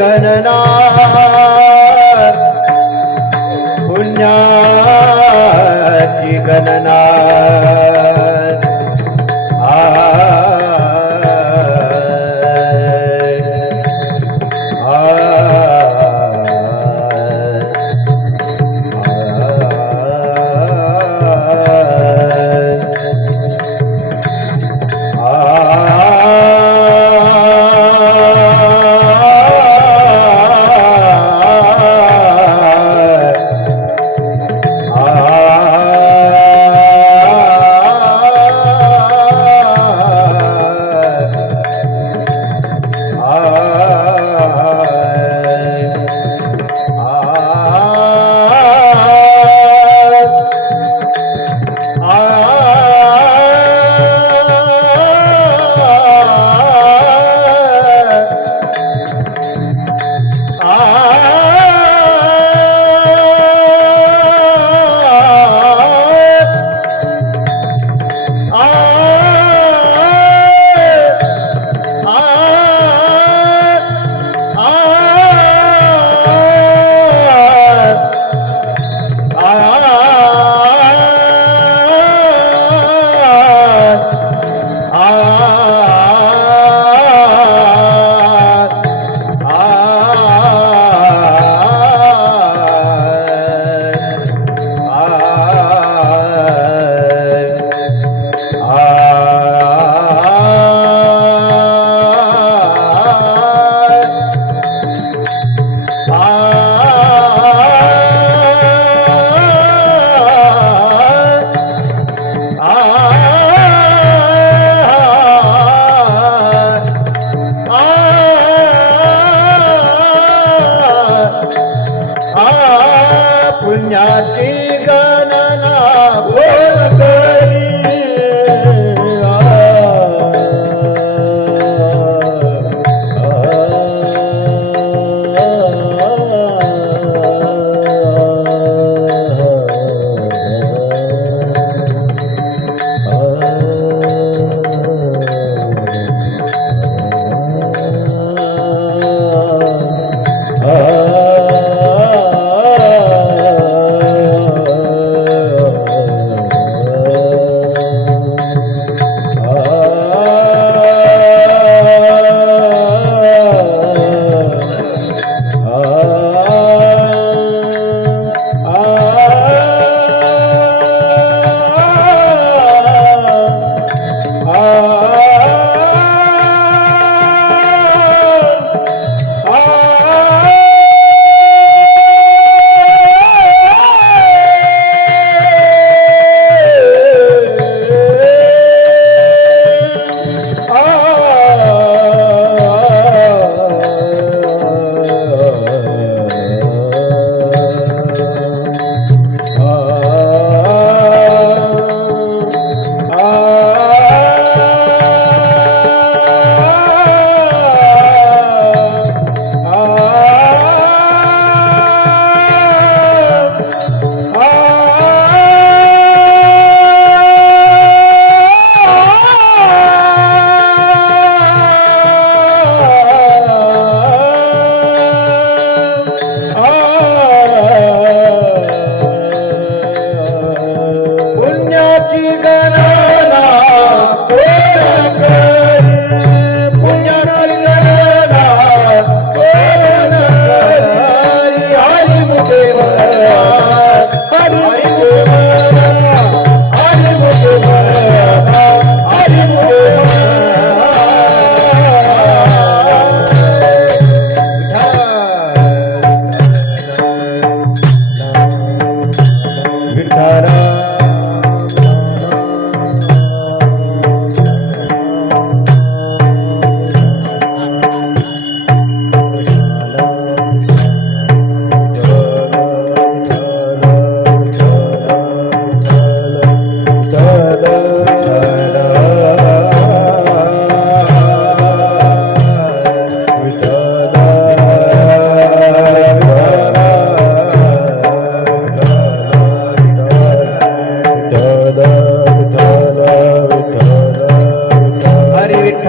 गणना पुण्याची गणना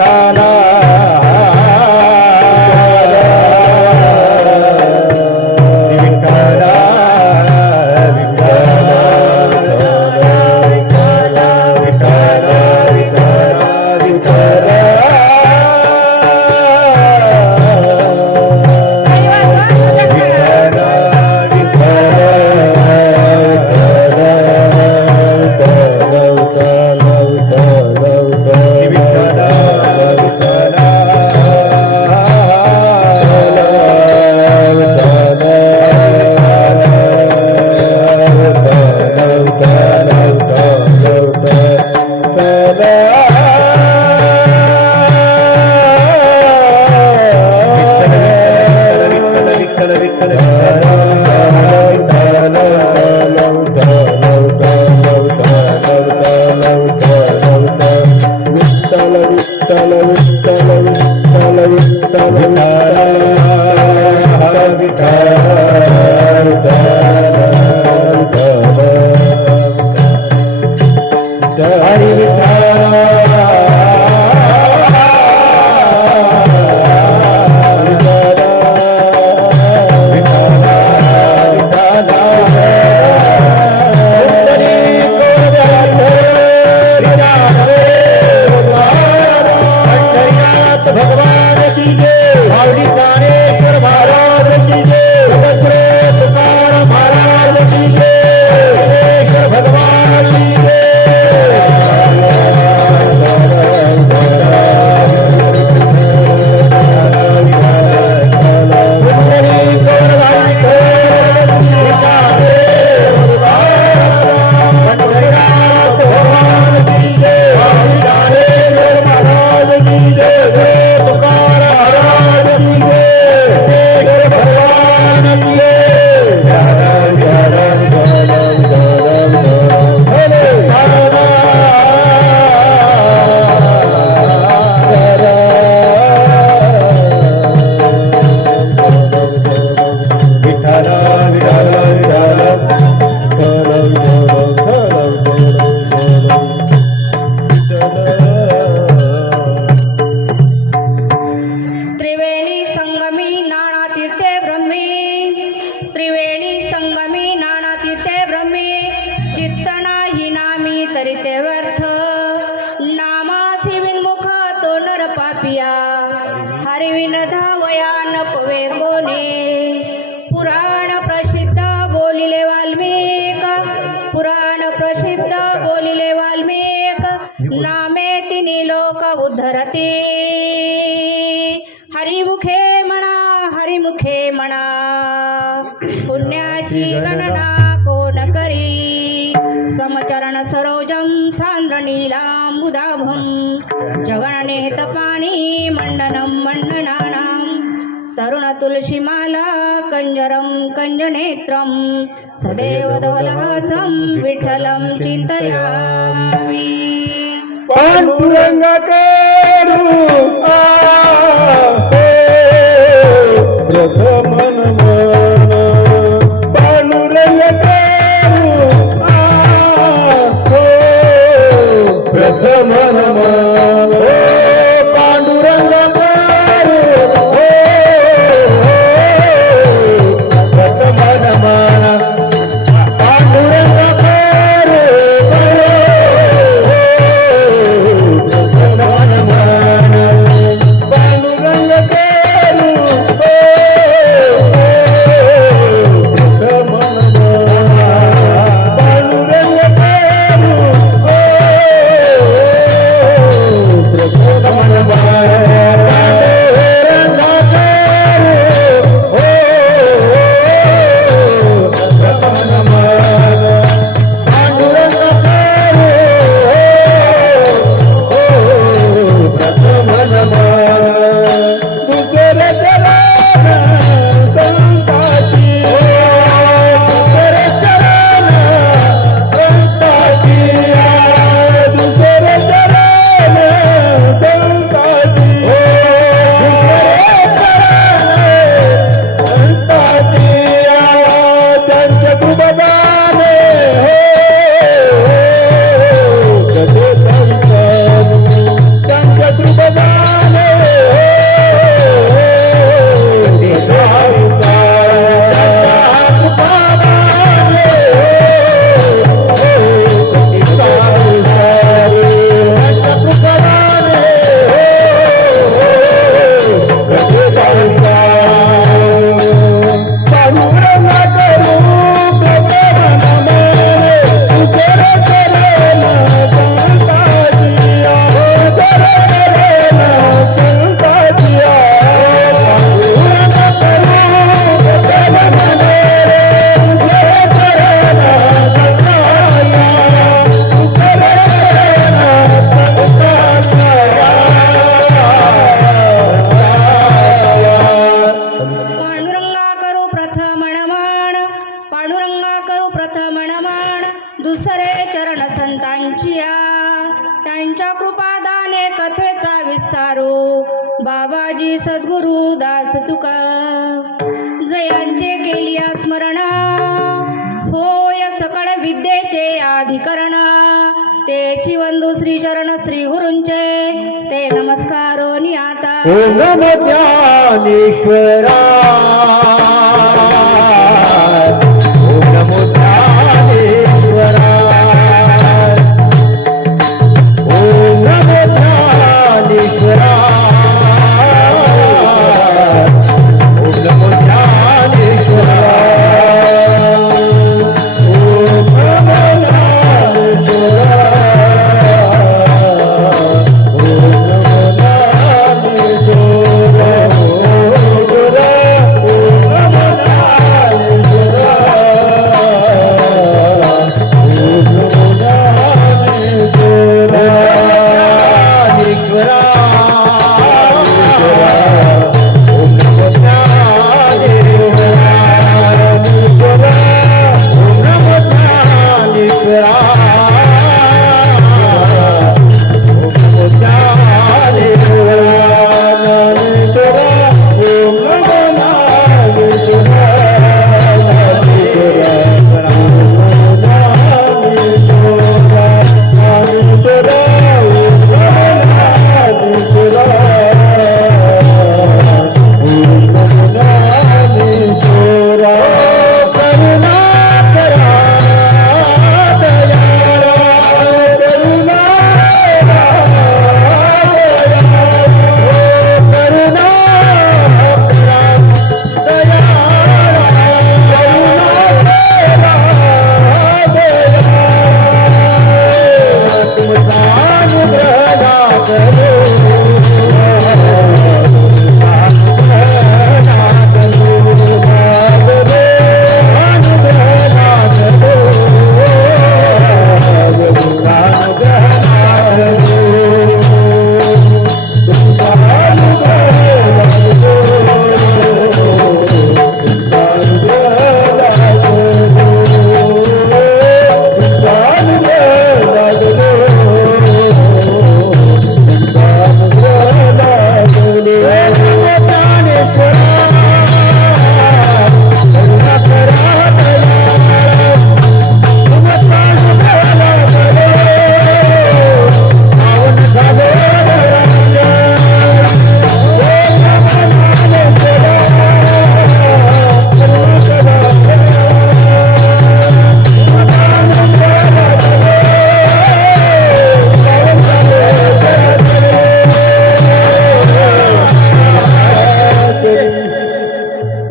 विठ्ठला उद्धरते हरिमुखे म्हणा पुण्याची गणना कोण करी समचरण सरोजम सांद्रनीलांबुदाभं जगणनेत पाणी मंडनं मंडनानां तरुण तुलसीमाला कंजरं कंजनेत्रं सदैव धवलहासं विठ्ठलं चिंतयामि पांडुरंग करू प्रथमन मन पांडुरंग करू प्रथमन मन पांडुरंग करू प्रथमन मन पांडुरंग करू बाबाजी सद्गुरु दास तुका जयांचे केलिया स्मरणा होय सकळ विद्येचे अधिकरण तेची वंदू श्री चरण श्री गुरूंचे ते नमस्कारो आता ओम नमो ज्ञानेश्वरा ओम नमो ज्ञानेश्वरा ओम नमो ज्ञानेश्वरा ओम नमो ज्ञानेश्वरा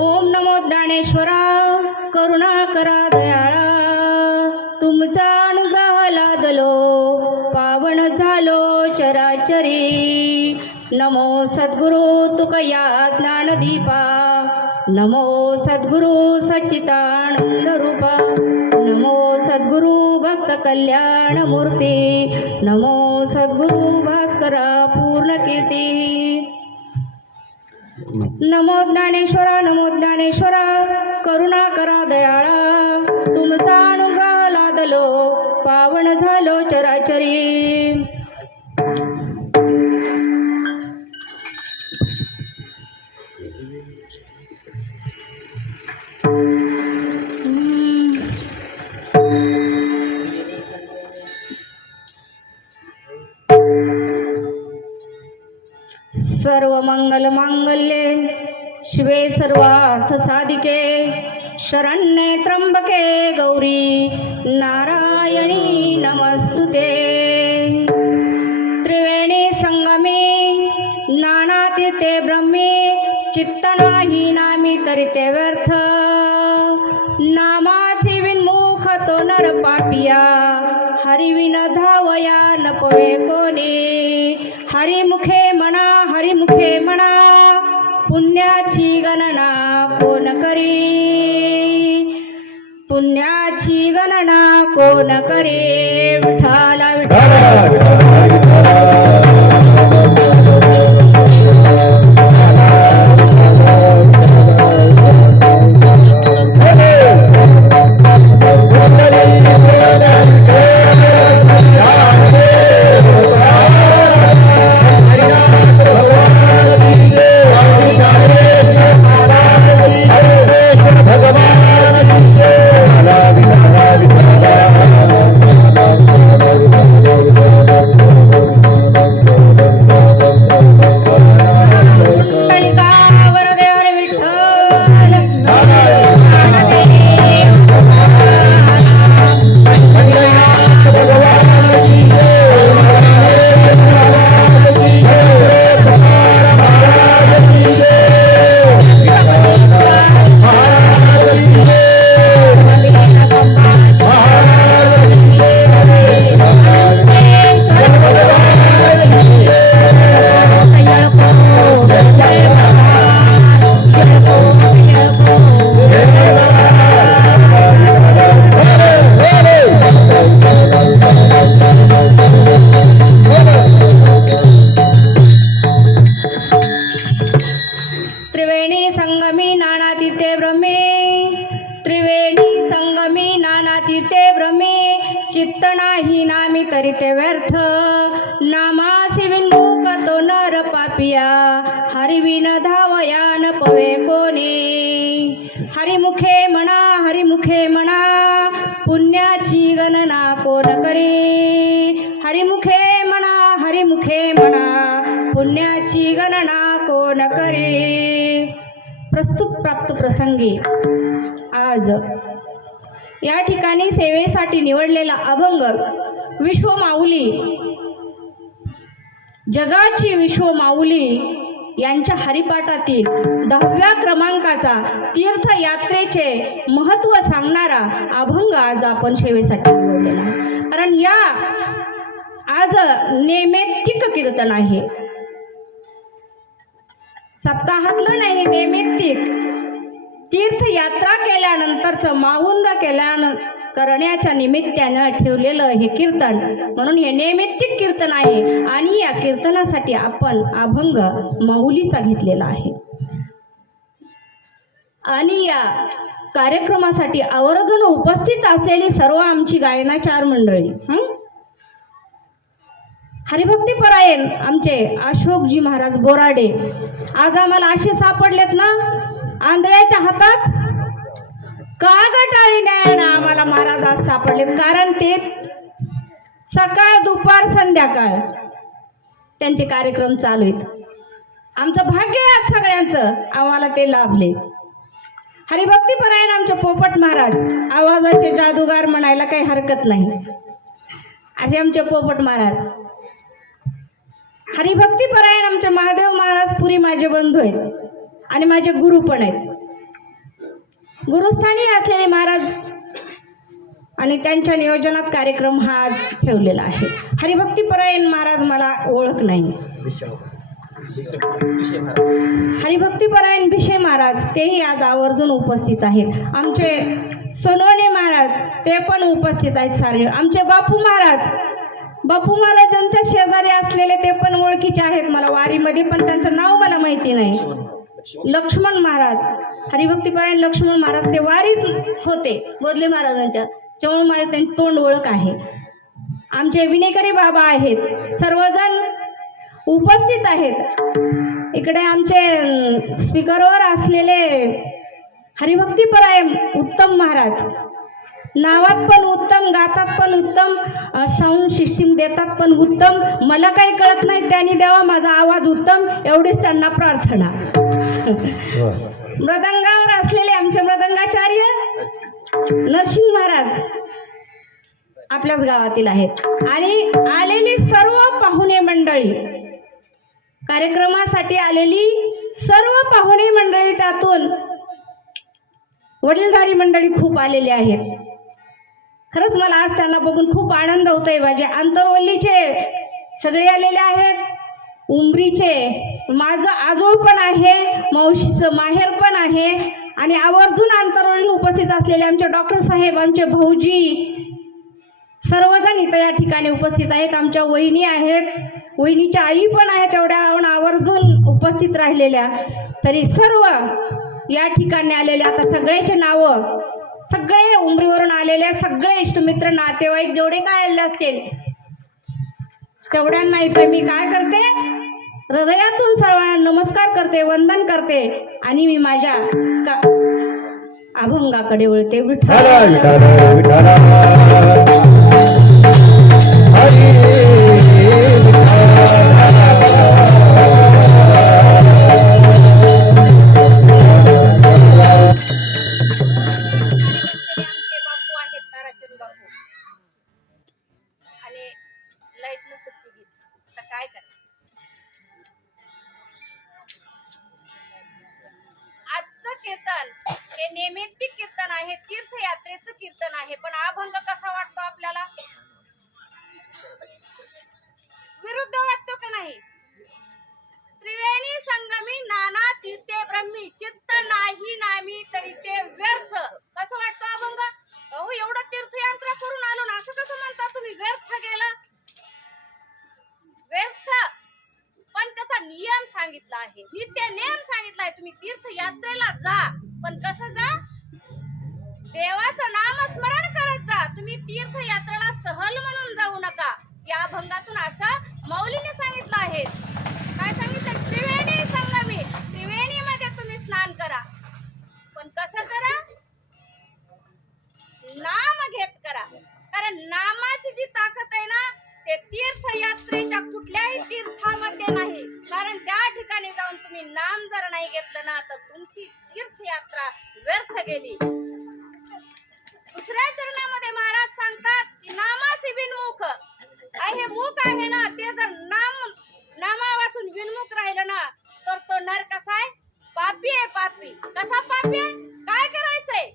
ओम नमो ज्ञानेश्वरा नमो सद्गुरु तुकया ज्ञानदीपा नमो सद्गुरु सच्चिदानंद रूपा नमो सद्गुरु भक्त कल्याण मूर्ती नमो सद्गुरु भास्करा पूर्ण कीर्ती नमो ज्ञानेश्वरा करुणा करा दयाळा तुमचा अनुग्रह लादलो पावन झालो चराचरी सर्व मंगल मांगल्ये शिवे सर्वार्थ साधिके शरण्ये त्र्यंबके गौरी नारायणी नमस्तुते त्रिवेणी संगमे नानातीर्थे ब्रह्मे चित्त नाही नामी तरिते व्यर्थ नामासी विन्मुख तो नर पापिया हरिविन धावया न पोहे कोणी हरिमुखे म्हणा पुण्याची गणना कोण करी पुण्याची गणना कोण करे विठाला विठाला हरिविन धावया न पवे कोणी. हरिमुखे म्हणा पुण्याची गणना कोण करे. हरिमुखे म्हणा पुण्याची गणना कोण करे. प्रस्तुत प्राप्त प्रसंगी आज या ठिकाणी सेवेसाठी निवडलेला अभंग विश्वमाऊली, जगाची विश्वमाऊली यांच्या हरिपाठातील 10व्या क्रमांकाचा तीर्थयात्रेचे महत्त्व सांगणारा अभंग आज आपण सेवेसाठी निवडलेला आहे. कारण या आज नैमित्तिक कीर्तन आहे, सप्ताहातलं नाही, नैमित्तिक तीर्थयात्रा केल्यानंतरचं माऊंद करण्याच्या निमित्तानं ठेवलेलं हे कीर्तन, म्हणून हे नैमित्तिक कीर्तन आहे. आणि या कीर्तनासाठी आपण अभंग माऊलीचा घेतलेला आहे. आणि या कार्यक्रमासाठी आवर्जून उपस्थित असलेली सर्व आमची गायनाचार मंडळी, हरिभक्तीपरायण आमचे अशोकजी महाराज बोराडे आज आम्हाला असे सापडलेत ना, आंधळ्याच्या हातात कागटाळी न्यायानं आम्हाला महाराज आज सापडलेत. कारण ते सकाळ दुपार संध्याकाळ त्यांचे कार्यक्रम चालू आहेत. आमचं भाग्य आहे सगळ्यांचं, आम्हाला ते लाभले. हरिभक्तीपरायण आमचे पोपट महाराज, आवाजाचे जादूगार म्हणायला काही हरकत नाही असे आमचे पोपट महाराज. हरिभक्तीपरायण आमचे महादेव महाराज पुरी माझे बंधू आहेत आणि माझे गुरु पण आहेत. गुरुस्थानी असलेले महाराज आणि त्यांच्या नियोजनात कार्यक्रम हा आज ठेवलेला आहे. हरिभक्तीपरायण महाराज मला ओळख नाही. हरिभक्तीपरायण भिशे महाराज तेही आज आवर्जून उपस्थित आहेत. आमचे सोनवणे महाराज ते पण उपस्थित आहेत सारे. आमचे बापू महाराजांच्या शेजारी असलेले ते पण ओळखीचे आहेत मला वारीमध्ये, पण त्यांचं नाव मला माहिती नाही. लक्ष्मण महाराज, हरिभक्तीपरायण लक्ष्मण महाराज ते वारीत होते बोधले महाराजांच्या, त्यामुळे मला त्यांची तोंड ओळख आहे. आमचे विनेकरी बाबा आहेत, सर्वजण उपस्थित आहेत. इकडे आमचे स्पीकरवर असलेले हरिभक्तीपरायण उत्तम महाराज, नावात पण उत्तम, गातात पण उत्तम, साऊंड सिस्टीम देतात पण उत्तम. मला काही कळत नाही, त्यांनी द्यावा माझा आवाज उत्तम, एवढीच त्यांना प्रार्थना. मृदंगावर असलेले आमचे मृदंगाचार्य नरसिंह महाराज आपल्याच गावातील आहेत. आणि आलेली सर्व पाहुणे मंडळी, कार्यक्रमासाठी आलेली सर्व पाहुणे मंडळी, त्यातून वडीलधारी मंडळी खूप आलेली आहेत. खरंच मला आज त्यांना बघून खूप आनंद होतोय. माझे आंतरवल्लीचे सगळे आलेले आहेत, उमरीचे माझं आजोळ पण आहे, मावशीचं माहेर पण आहे, आणि आवर्जून आंतरवळी उपस्थित असलेले आमचे डॉक्टर साहेब, आमचे भाऊजी सर्वजण इथं या ठिकाणी उपस्थित आहेत. आमच्या वहिनी आहेत, वहिनीच्या आई पण आहेत, एवढ्या आवर्जून उपस्थित राहिलेल्या. तरी सर्व या ठिकाणी आलेले, आता सगळ्याचे नावं, सगळे उमरीवरून आलेले सगळे इष्टमित्र नातेवाईक जेवढे काय आले असतील तेवढ्यांना इथे मी काय करते, हृदयातून सर्वांना नमस्कार करते, वंदन करते. आणि मी माझ्या अभंगाकडे वळते. विठ्ठल नैमित्तिक कीर्तन आहे, तीर्थयात्रेचं कीर्तन आहे. पण अभंग कसा वाटतो आपल्याला? विरुद्ध वाटतो का नाही? त्रिवेणी संगमी नाना तीर्थे ब्रह्मी, चित्त नाही नामी तरी ते व्यर्थ. कसं वाटतं अभंग? अहो एवढं तीर्थयात्रा करून आलो ना, असं कसं म्हणता तुम्ही व्यर्थ गेला? व्यर्थ पण त्याचा नियम सांगितला आहे, नित्य नियम सांगितला आहे. तुम्ही तीर्थयात्रेला जा, पण कसं जा? देवाचं नामस्मरण करत जा. तुम्ही तीर्थयात्रेला सहल म्हणून जाऊ नका. या अभंगातून असं माऊलीने सांगितलं आहे. काय सांगितलं? त्रिवेणी तुम्ही नाम जर नाही घेतलं ना तर तुमची तीर्थयात्रा व्यर्थ गेली. दुसऱ्या चरणामध्ये महाराज सांगतात की नामासी विनमुख. हे मुख आहे ना ते जर नामा वाचून विनमुख राहिलं ना तर तो नर कसा आहे? पापी आहे. पापी कसा पापी आहे? काय करायचंय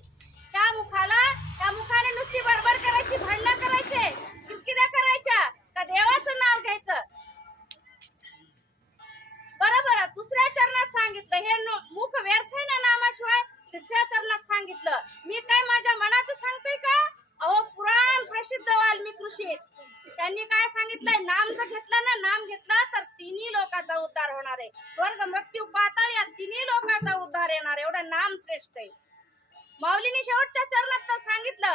त्या मुखाने नुसती बडबड करायची, भांडणं करायचे, किरकिऱ्या करायच्या का देवाचं नाव घ्यायचं? बरोबर. दुसऱ्या चरणात सांगितलं हे मुख व्यर्थ आहे ना नामाशिवाय. तिसऱ्या चरणात सांगितलं मी काय माझ्या मनाचं सांगतोय का? अहो पुराण प्रसिद्ध वाल्मिकी ऋषी त्यांनी काय सांगितलंय? नाम जर घेतलं ना, नाम घेतला तर तिन्ही लोकांचा उद्धार होणार आहे. स्वर्ग मृत्यू पाताळ या तिन्ही लोकांचा उद्धार येणार. एवढं नाम श्रेष्ठ आहे. माऊलीने शेवटच्या चरणात तर सांगितलं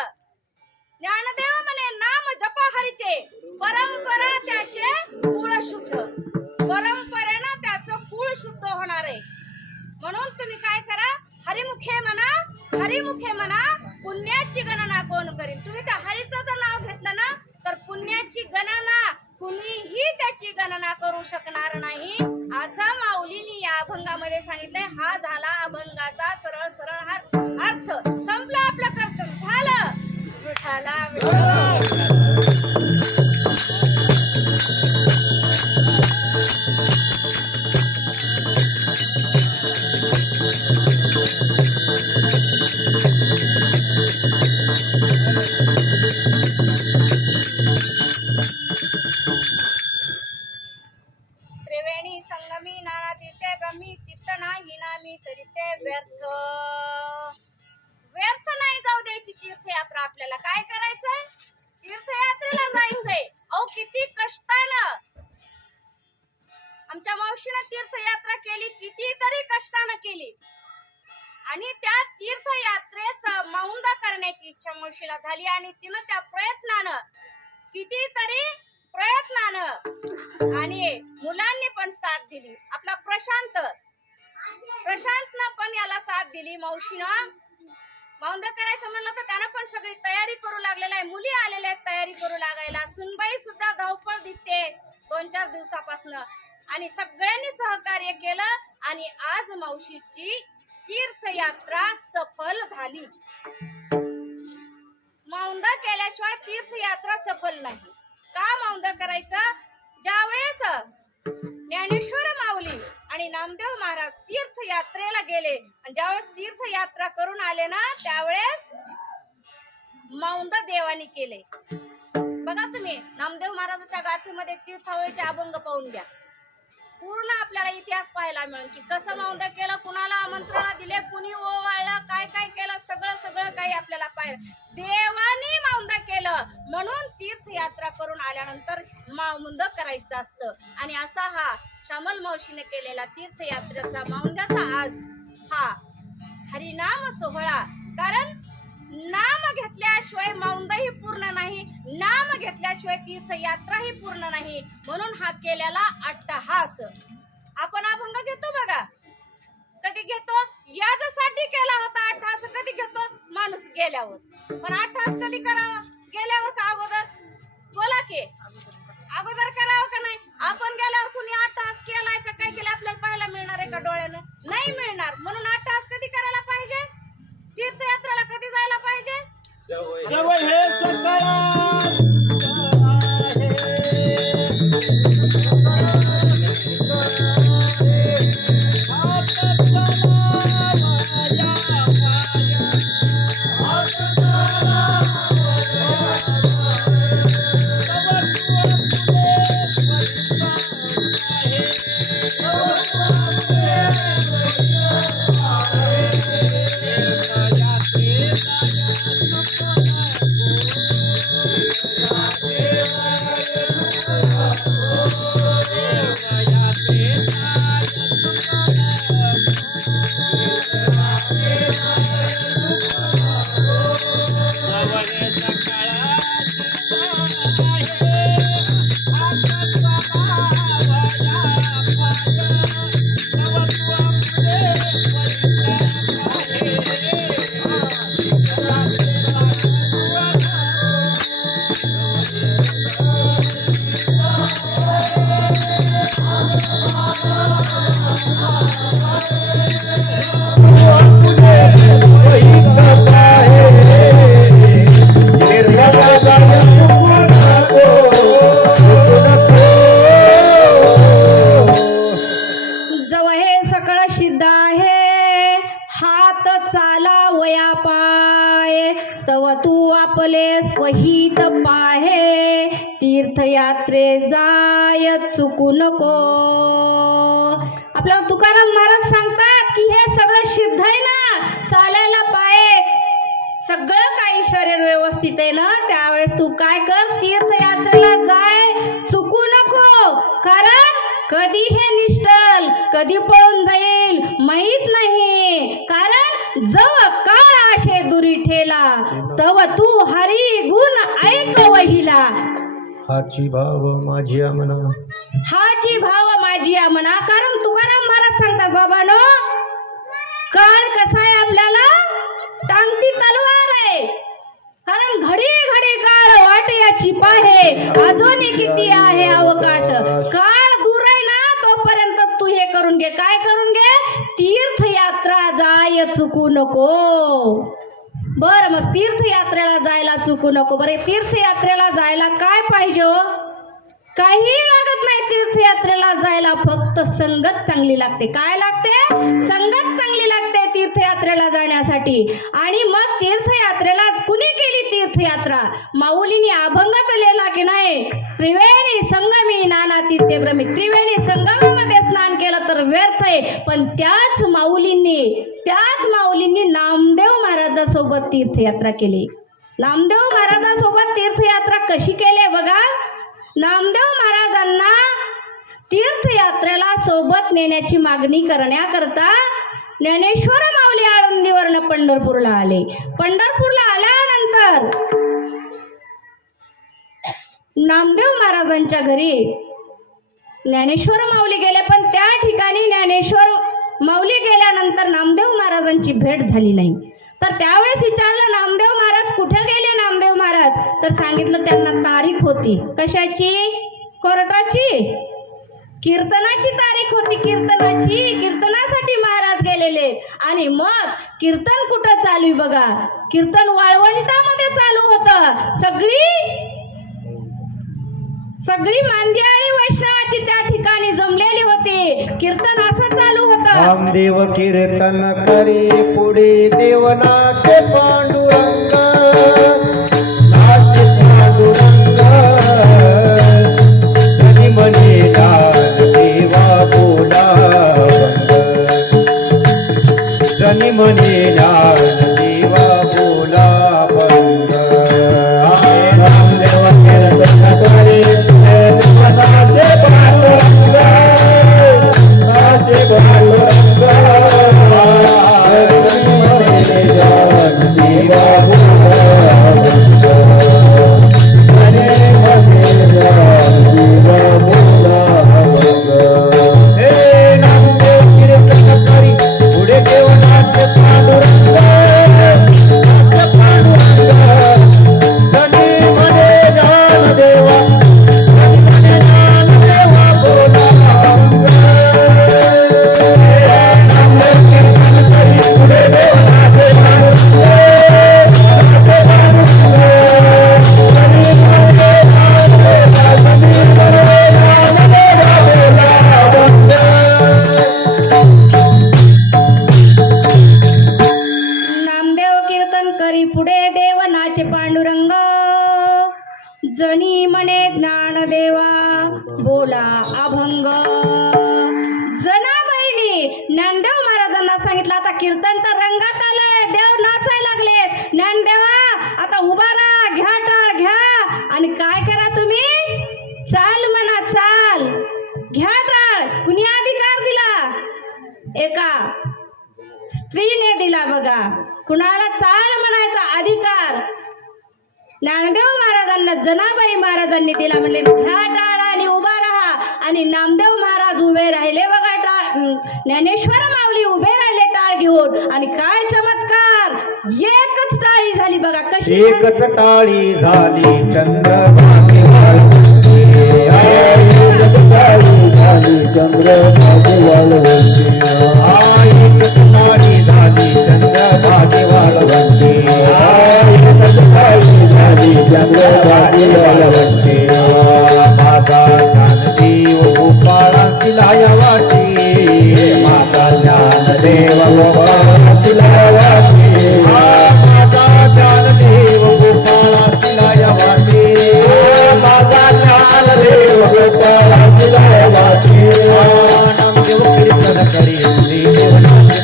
ज्ञानदेव म्हणे नाम जपा हरीचे परंपरा त्याचे कुळ शुद्ध. परंपरेनं त्याचं कुळ शुद्ध होणार आहे. म्हणून तुम्ही काय करा? हरिमुखे म्हणा पुण्याची गणना कोण करील. तुम्ही त्या हरीचं जर नाव घेतलं ना तर पुण्याची गणना कुणीही त्याची गणना करू शकणार नाही असं माऊलीने या अभंगामध्ये सांगितलंय. हा झाला अभंगाचा सरळ सरळ अर्थ. संपलं आपलं कर्तव्य, झालं. विठ्ठला त्रिवेणी संगमी नाना तीर्थे ब्रह्मी चित्त नाही नामी तरी ते व्यर्थ. व्यर्थ नाही जाऊ द्यायची तीर्थयात्रा. आपल्याला काय करायचंय? तीर्थयात्रेला जायचंय. अहो किती कष्टानं आमच्या मावशीनं तीर्थयात्रा केली, कितीतरी कष्टानं केली आणि त्या तीर्थयात्रेचा मौंदा करण्याची इच्छा मावशीला झाली आणि तिनं त्या प्रयत्नानं आणि मुलांनी पण साथ दिली. आपला प्रशांतनं पण याला साथ दिली. मावशीनं मौंदा करायचं म्हणलं तर त्यानं पण सगळी तयारी करू लागलेला आहे. मुली आलेल्या आहेत तयारी करू लागायला. सुनबाई सुद्धा धावपळ दिसते 2-4 दिवसापासून आणि सगळ्यांनी सहकार्य केलं आणि आज मावशीची तीर्थयात्रा सफल झाली. मौंदा केल्याशिवाय तीर्थयात्रा सफल नाही. का मौंदा करायचं? ज्यावेळेस ज्ञानेश्वर माऊली आणि नामदेव महाराज तीर्थयात्रेला गेले आणि ज्यावेळेस तीर्थयात्रा करून आले ना त्यावेळेस मौंदा देवानी केले. बघा तुम्ही नामदेव महाराजांच्या गाथेमध्ये तीर्थावळीचे अभंग पाहून घ्या. पूर्ण आपल्याला इतिहास पाहायला मिळेल की कसं मौंदा केलं, कुणाला आमंत्रण दिले, कुणी ओवाळलं, काय काय केलं, सगळं काही आपल्याला देवानी मौंदा केलं. म्हणून तीर्थयात्रा करून आल्यानंतर मौंदा करायचं असतं आणि असा हा श्यामल मावशीने केलेला तीर्थयात्रेचा मौंदाचा आज हा हरिनाम सोहळा. कारण नाम घेतल्याशिवाय मौंदाही पूर्ण नाही, नाम घेतल्याशिवाय तीर्थयात्राही पूर्ण नाही. म्हणून हा केलेला अट्टहास. आपण अभंग घेतो बघा, कधी घेतो? याच्यासाठी केला होता अट्टहास. कधी घेतो? माणूस गेल्यावर. पण अट्टहास कधी करावा? गेल्यावर का अगोदर? बोला की अगोदर करावं का नाही? आपण गेल्यावर कुणी अट्टहास केलाय का काय केलं आपल्याला पाहायला मिळणार आहे का डोळ्यानं? नाही मिळणार. म्हणून अट्टहास कधी करायला पाहिजे? तीर्थयात्रेला कधी जायला पाहिजे? जवळ हे सकाळ Oh जव हे सकळ सिद्ध आहे हात चाला वया पाय तव तू आपले स्वहित पाहे तीर्थयात्रे जाय चुकू नको. आपला तुकाराम महाराज सांगतात की हे सगळं सिद्ध आहे ना, चालायला पाय सगळं काही शरीर व्यवस्थित आहे ना, त्यावेळेस तू काय कर, तीर्थयात्रेला जाय चुकू नको. कारण कधी हे निष्ठल कधी पळून जाईल माहित नाही. कारण जव काळ आशे दुरी ठेला तव तू हरी गुण ऐक वहिला. हाची भाव माझी आमना, हाची भाव माझी आमना. कारण तुकाराम महाराज सांगतात बाबानो, काळ कसा आहे आपल्याला टांगती तलवार आहे. कारण घडी घडी काळ वाट याची पाहे अजून किती आहे अवकाश. काळ दूर आहे ना, तोपर्यंत तू हे करून घे. काय करून घे, तीर्थयात्रा जाय चुकू नको. बर मग तीर्थयात्रेला जायला चुकू नको. बरे तीर्थयात्रेला जायला काय पाहिजे हो? काही लागत नाही तीर्थयात्रेला जायला, फक्त संगत चांगली लागते. काय लागते? संगत चांगली लागते तीर्थयात्रेला जाण्यासाठी. आणि मग तीर्थयात्रेला कुणी केली तीर्थयात्रा? माऊलींनी अभंगच लिहिला की नाही, त्रिवेणी संगमी नाना तीर्थे भ्रमी. त्रिवेणी संगमामध्ये स्नान केलं तर व्यर्थ आहे. पण त्याच माऊलींनी नामदेव महाराजासोबत तीर्थयात्रा केली. नामदेव महाराजासोबत तीर्थयात्रा कशी केली बघा. नामदेव महाराजांना तीर्थयात्रेला सोबत नेण्याची मागणी करण्याकरता ज्ञानेश्वर माऊली आळंदीवरनं पंढरपूरला आले. पंढरपूरला आल्यानंतर नामदेव महाराजांच्या घरी ज्ञानेश्वर माऊली गेले. पण त्या ठिकाणी ज्ञानेश्वर माऊली गेल्यानंतर नामदेव महाराजांची भेट झाली नाही. तर त्यावेळेस विचारलं, नामदेव महाराज कुठे गेले नामदेव महाराज? तर सांगितलं त्यांना तारीख होती. कशाची? कोर्टाची, कीर्तनाची तारीख होती. कीर्तनासाठी महाराज गेलेले. आणि मग कीर्तन कुठं चालू आहे बघा, कीर्तन वाळवंटामध्ये चालू होतं. सगळी मांदियाळी वैष्णवाची त्या ठिकाणी जमलेली होती. कीर्तन असं चालू होतं. नामदेव कीर्तन करी पुढे देवनाचे पांडुरंग, नाचे पांडुरंग. कधी म्हणे देवा बोला बंग, जनी म्हणे देवा बोला बंग. नामदेव कीर्तन करी देवनाचे पांडुरंग, नाचे पांडुरंग. जनी म्हणे ज्ञानदेवा बोला अभंग. जनाबाईंनी ज्ञानदेव महाराजांना सांगितलं, आता कीर्तन तर रंगात आलंय, देव नाचायला लागलेत. ज्ञानदेवा आता उभा राहा, घ्या टाळ घ्या आणि काय करा तुम्ही, चाल म्हणा चाल, घ्या टाळ. कुणी अधिकार दिला? एका स्त्रीने दिला बघा. कुणाला चाल म्हणायचा अधिकार ज्ञानदेव महाराजांना जनाबाई महाराजांनी दिला. म्हणले घ्या टाळ आणि उभा राहा. आणि नामदेव महाराज उभे राहिले बघा टाळ, ज्ञानेश्वर माऊली उभे राहिले टाळ घेऊन. आणि काय चमत्कार, एकच टाळी झाली बघा. कशी? एकच टाळी झाली चंद्र झाली चंद्रभागे वाळवंती एकच काळी झाली चंद्रभागे वाळवंती एकच काळी झाली चंद्रभागे वाळवंती माता ज्ञानदेव गोपाळा तिलाया वाटी माता ज्ञानदेव गोपाळा तिलाया वाटी माता ज्ञानदेव गोपाळा तिलाया वाटी माता ज्ञानदेव गोपाळा तिलाया वाटी नामदेव कीर्तन करी देवनाची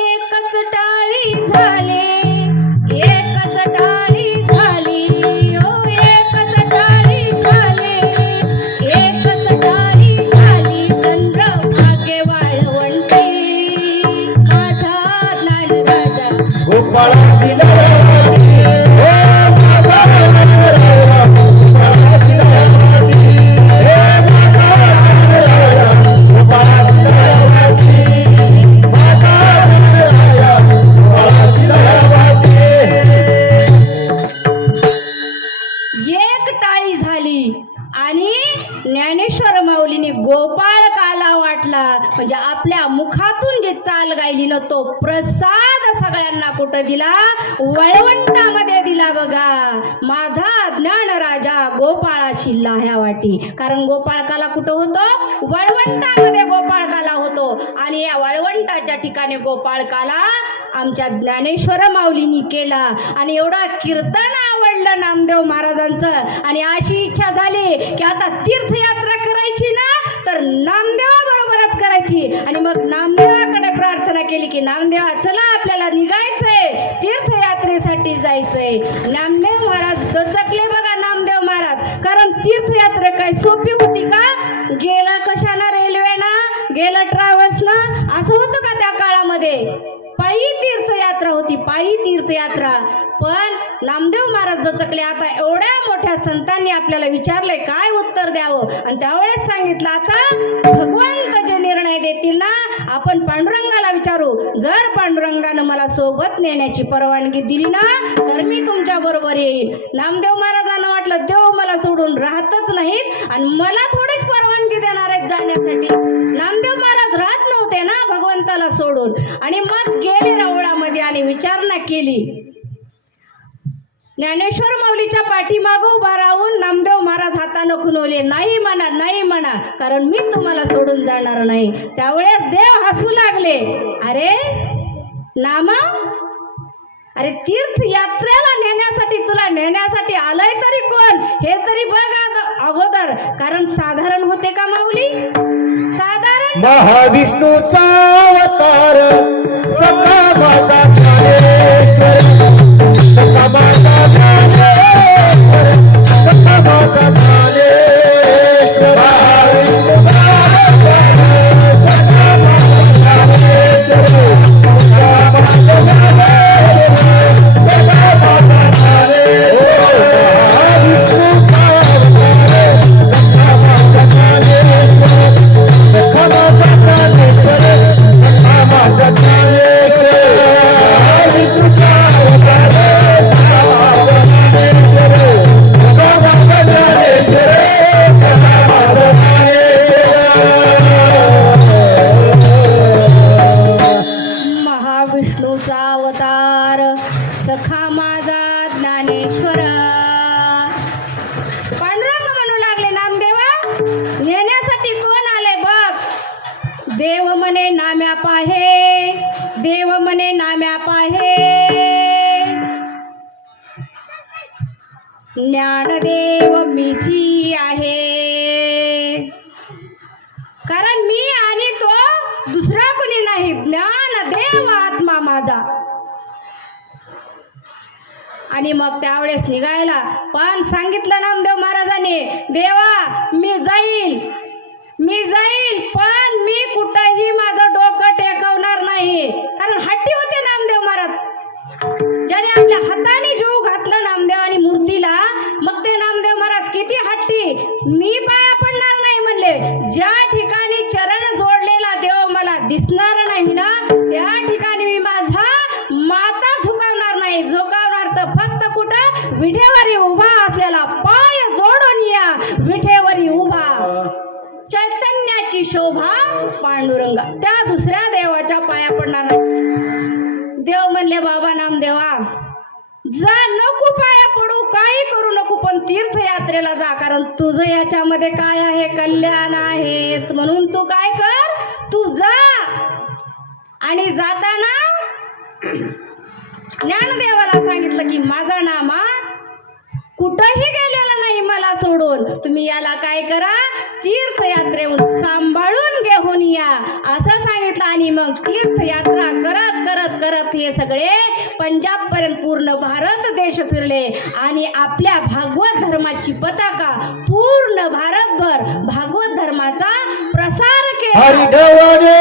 एकच टाळी झाली एकच टाळी झाली ओ एकच टाळी झाली एकच टाळी झाली चंद्रभागे वाळवंटी माझा ज्ञानराजा गोपाळा तिलाया वाटी माता ज्ञानदेव गोपाळा तिलाया वाटी माता ज्ञानदेव गोपाळा तिलाया वाटी माता ज्ञानदेव गोपाळा तिलाया वाटी एक टाळी झाली आणि ज्ञानेश्वर माऊलीने गोपाळ काला वाटला म्हणजे आपल्या मुखातून जे चाल गायली ना तो प्रसाद सगळ्यांना कुठं दिला वळवंटामध्ये दिला बघा माझा ज्ञान राजा गोपाळा शिल्ला ह्या वाटी कारण गोपाळकाला कुठं होतो वळवंटामध्ये गोपाळकाला होतो आणि या वळवंटाच्या ठिकाणी गोपाळकाला आमच्या ज्ञानेश्वर माऊलींनी केला आणि एवढा कीर्तन आवडलं नामदेव महाराजांचं आणि अशी इच्छा झाली की आता तीर्थयात्रा करायची ना तर नामदेवाबरोबरच करायची आणि मग नामदेवाकडे प्रार्थना केली की नामदेवा चला आपल्याला निघायचंय तीर्थयात्रेसाठी जायचंय नामदेव महाराज दचकले बघा नामदेव महाराज कारण तीर्थयात्रा काय सोपी होती का गेलं कशानं रेल्वेनं गेलं ट्रॅव्हल्सनं असं होतं का त्या काळामध्ये पायी तीर्थयात्रा होती पायी तीर्थयात्रा पण नामदेव महाराज दचकले आता एवढ्या मोठ्या संतांनी आपल्याला विचारलंय काय उत्तर द्यावं आणि त्यावेळेस सांगितलं आता भगवंत जे निर्णय देतील ना आपण पांडुरंगाला विचारू जर पांडुरंगानं मला सोबत नेण्याची परवानगी दिली ना तर मी तुमच्या बरोबर येईल नामदेव महाराजांना वाटलं देव मला सोडून राहतच नाहीत आणि मला थोडीच परवानगी देणार आहेत जाण्यासाठी नामदेव महाराज राहत नव्हते ना भगवंताला सोडून आणि मग गेले रावळामध्ये आणि विचारणा केली ज्ञानेश्वर माऊलीच्या पाठीमागं उभा राहून नामदेव महाराज हातानं खुनवले नाही म्हणा कारण मी तुम्हाला सोडून जाणार नाही त्यावेळेस देव हसू लागले अरे नामा अरे तीर्थयात्रेला नेण्यासाठी तुला नेण्यासाठी आलंय तरी कोण हे तरी बघ अगोदर कारण साधारण होते का माऊली साधारण महाविष्णूचा अवतार सखा माता ज्ञानेश्वर सखा माता ज्ञानेश्वर सखा माता ज्ञानेश्वर महाविष्णूचा अवतार सखा माता ज्ञानेश्वर सखा माता ज्ञानेश्वर सखा माता ज्ञानेश्वर महाविष्णूचा अवतार सखा माता ज्ञानेश्वर सखा माता ज्ञानेश्वर सखा माता ज्ञानेश्वर महाविष्णूचा अवतार सखा माता ज्ञानेश्वर सखा माता ज्ञानेश्वर सखा माता ज्ञानेश्वर महाविष्णूचा अवतार सखा माझा ज्ञानेश्वर पांडुरंग म्हणू लागले नामदेवा नेण्यासाठी कोण आले बघ देव म्हणे नाम्या पाहे देव म्हणे नाम्या पाहे ज्ञानदेव मीची आहे कारण मी आणि तो दुसरा कोणी नाही ज्ञानदेव आत्मा माझा आणि मग त्यावेळेस निघायला पण सांगितलं नामदेव महाराजांनी देवा मी जाईल पण मी कुठंही माझं डोकं टेकवणार नाही कारण हट्टी होते नामदेव महाराज ज्याने आपल्या हाताने जीव घातला नामदेव आणि मूर्तीला मग ते नामदेव महाराज किती हट्टी मी दिसणार नाही ना त्या ठिकाणी मी माझा माता झुकवणार नाही. झुकवणार तर फक्त कुठं विठेवरी उभा असलेला पाय जोडून या विठेवरी उभा चैतन्याची शोभा पांडुरंगा त्या दुसऱ्या देवाच्या पाया पडणार नाही. देव म्हणले बाबा नामदेवा जा नको पाया पडू काही करू नको पण तीर्थयात्रेला जा कारण तुझं याच्यामध्ये काय आहे कल्याण आहे म्हणून तू काय कर तू जा. आणि जाताना ज्ञानदेवाला सांगितलं की माझा नामा कुठंही गेलेला नाही मला सोडून तुम्ही याला काय करा तीर्थयात्रेहून सांभाळून घेऊन या असं सांगितलं. आणि मग तीर्थयात्रा करत करत करत हे सगळे पंजाब पर्यंत पूर्ण भारत देश फिरले आणि आपल्या भागवत धर्माची पताका पूर्ण भारतभर भागवत धर्माचा प्रसार केला. हरिडवणे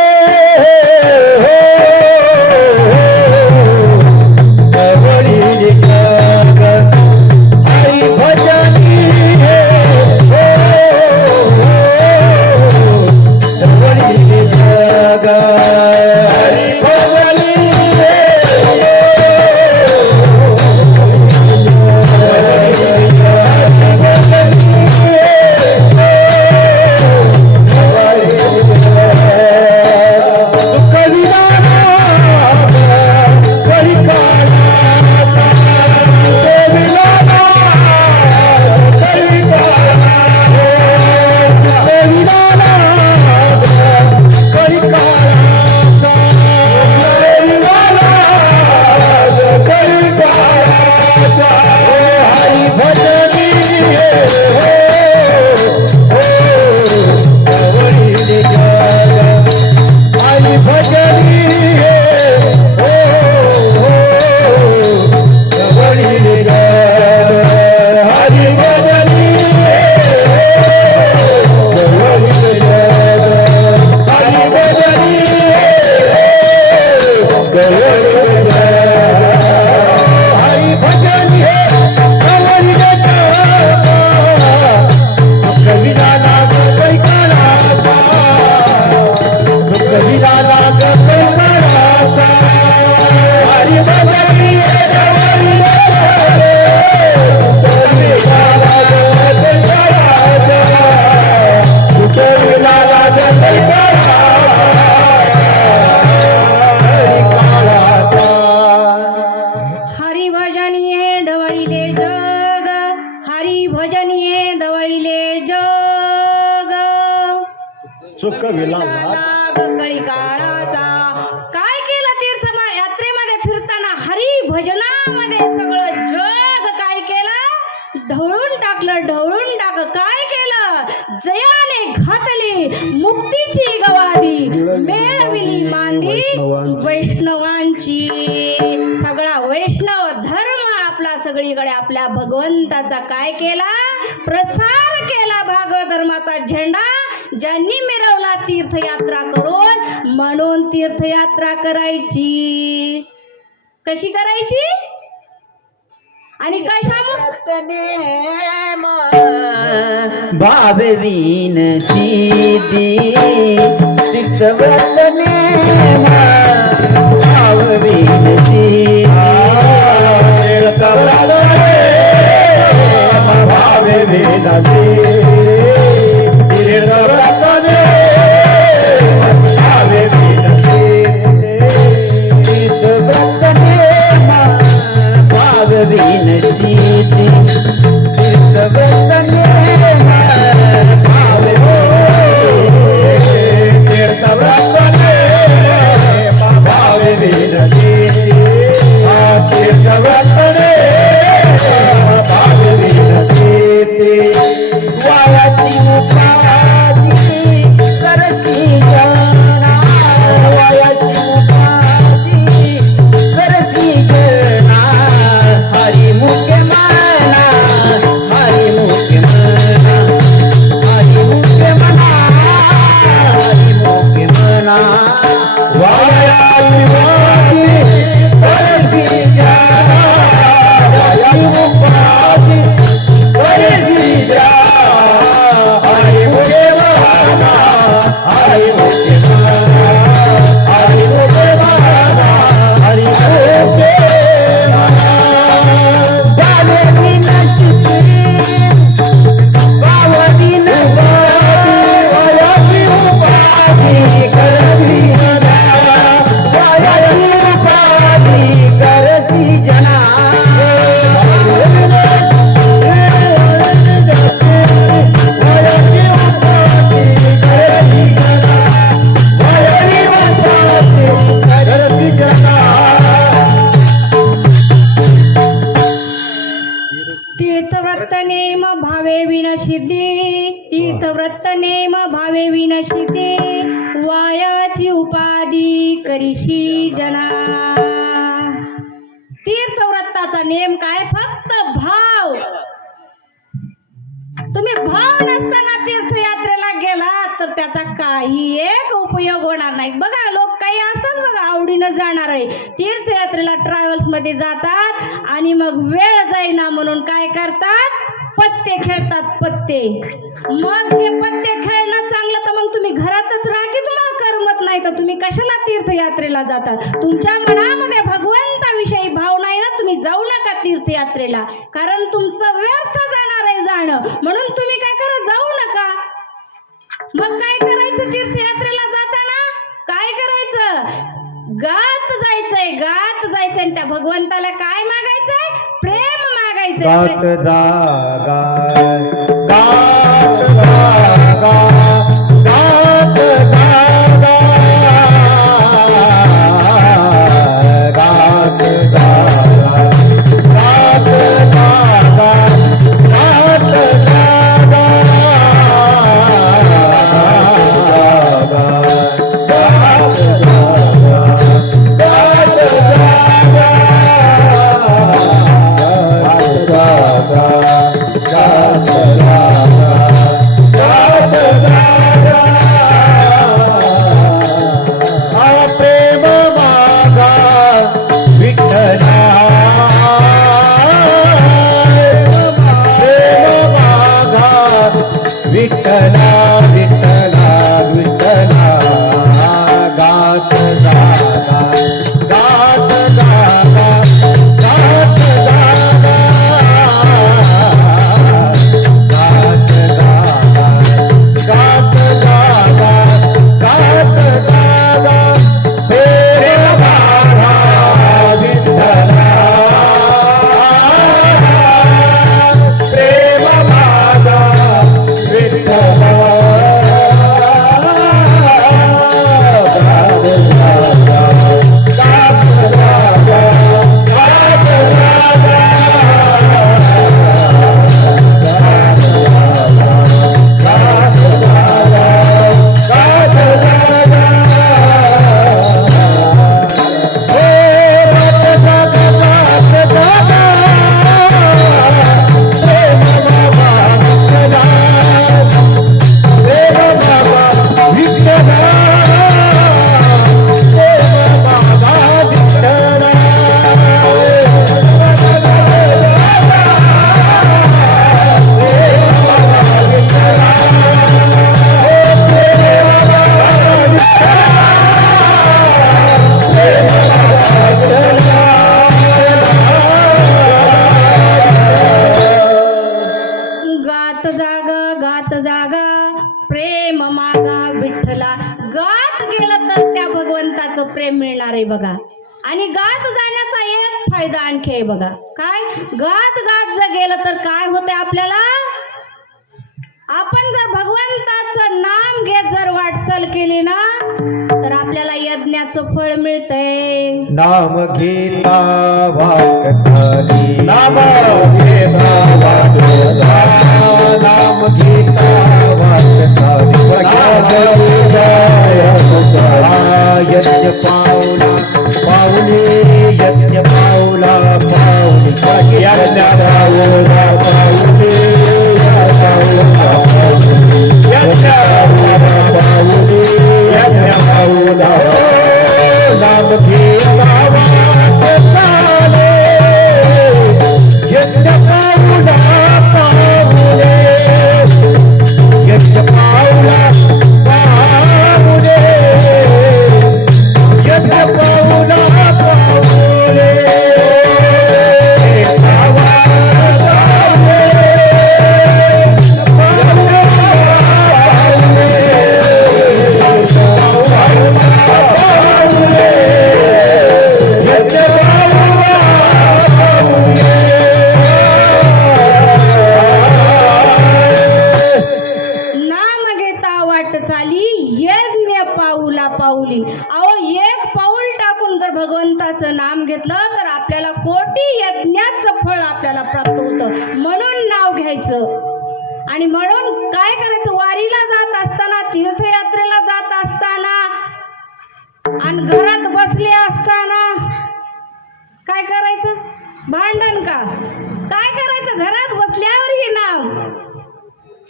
सुख कळी काळाचा काय केलं तीर्थ यात्रेमध्ये फिरताना हरी भजनामध्ये सगळं जग काय केलं ढवळून टाकलं काय केलं जयाने घातली मुक्तीची गवादी मेळविली मांदी वैष्णवांची. सगळा वैष्णव धर्म आपला सगळीकडे आपल्या भगवंताचा काय केला प्रसार केला. भागवत धर्माचा झेंडा ज्यांनी मिरवला तीर्थयात्रा करून म्हणून तीर्थयात्रा करायची. कशी करायची आणि कशामुळे भाववीन सिद्धी तीर्थव्रतने भाववीन सिद्धी भाववीन करती जना वयाची उपाधी करती जना तीर्थव्रत नेम भावे विनशिद्धी तीर्थव्रत नेम भावे विनशिद्धी वायाची उपाधी करीशी जना तीर्थव्रताचा नेम काय फक्त भाव तुम्ही भाव नसताना तीर्थयात्रेला गेलात तर त्याचा काही एक उपयोग होणार नाही बघा लोक काही असतात बघा आवडीनं जाणार आहे तीर्थयात्रेला ट्रॅव्हल्स मध्ये जातात आणि मग वेळ जाईना म्हणून काय करतात पत्ते खेळतात पत्ते मग हे पत्ते खेळणं चांगलं तर मग तुम्ही घरातच राहा की तुम्हाला करमत नाही तर तुम्ही कशाला तीर्थयात्रेला जातात तुमच्या मनामध्ये भगवंताविषयी भाव नाही ना तुम्ही जाऊ नका तीर्थयात्रेला कारण तुमचं व्यर्थ जाणार आहे जाणं म्हणून तुम्ही काय करा जाऊ नका मग काय करायचं तीर्थयात्रेला जाताना काय करायचं गात जायचंय आणि त्या भगवंताला काय मागायचंय प्रेम मागायचंय गात जागा गात जागा गात जागा गात जागा गात जागा गात जागा प्रेम मागा विठ्ठला प्रेम मागा विठ्ठला विठ्ठला विठ्ठला गात गागा गात गागा गात गागा गात गागा गात गागा गात गागा प्रेम मागा विठ्ठला प्रेम मागा विठ्ठला गात जागा प्रेम मागा विठ्ठला गात गेलं तर त्या भगवंताचं प्रेम मिळणार आहे बघा आणि गात जाण्याचा एक फायदा आणखी आहे बघा काय गात जर गेलं तर काय होते आपल्याला आपण जर भगवंताचं नाम घेत जर वाटचाल केली ना तर आपल्याला यज्ञाचं फळ मिळतंय नाम घेता वाटताली नाम घेता वाटताली नाम घेता वाटताली यज्ञ पावला पावले यज्ञ पावला पावले यज्ञ पावला पावले यज्ञ पावला नाम घेता वाटताले यज्ञ पावला पावले यज्ञ पावला पावले यज्ञ पावला पावले पाऊला पाऊली. अहो, एक पाऊल टाकून जर भगवंताचं नाम घेतलं तर आपल्याला कोटी यज्ञाचं फळ आपल्याला प्राप्त होतं. म्हणून नाव घ्यायचं. आणि म्हणून काय करायचं, वारीला जात असताना, तीर्थयात्रेला जात असताना आणि घरात बसले असताना काय करायचं, भांडण का काय करायचं, घरात बसल्यावर हे नाव.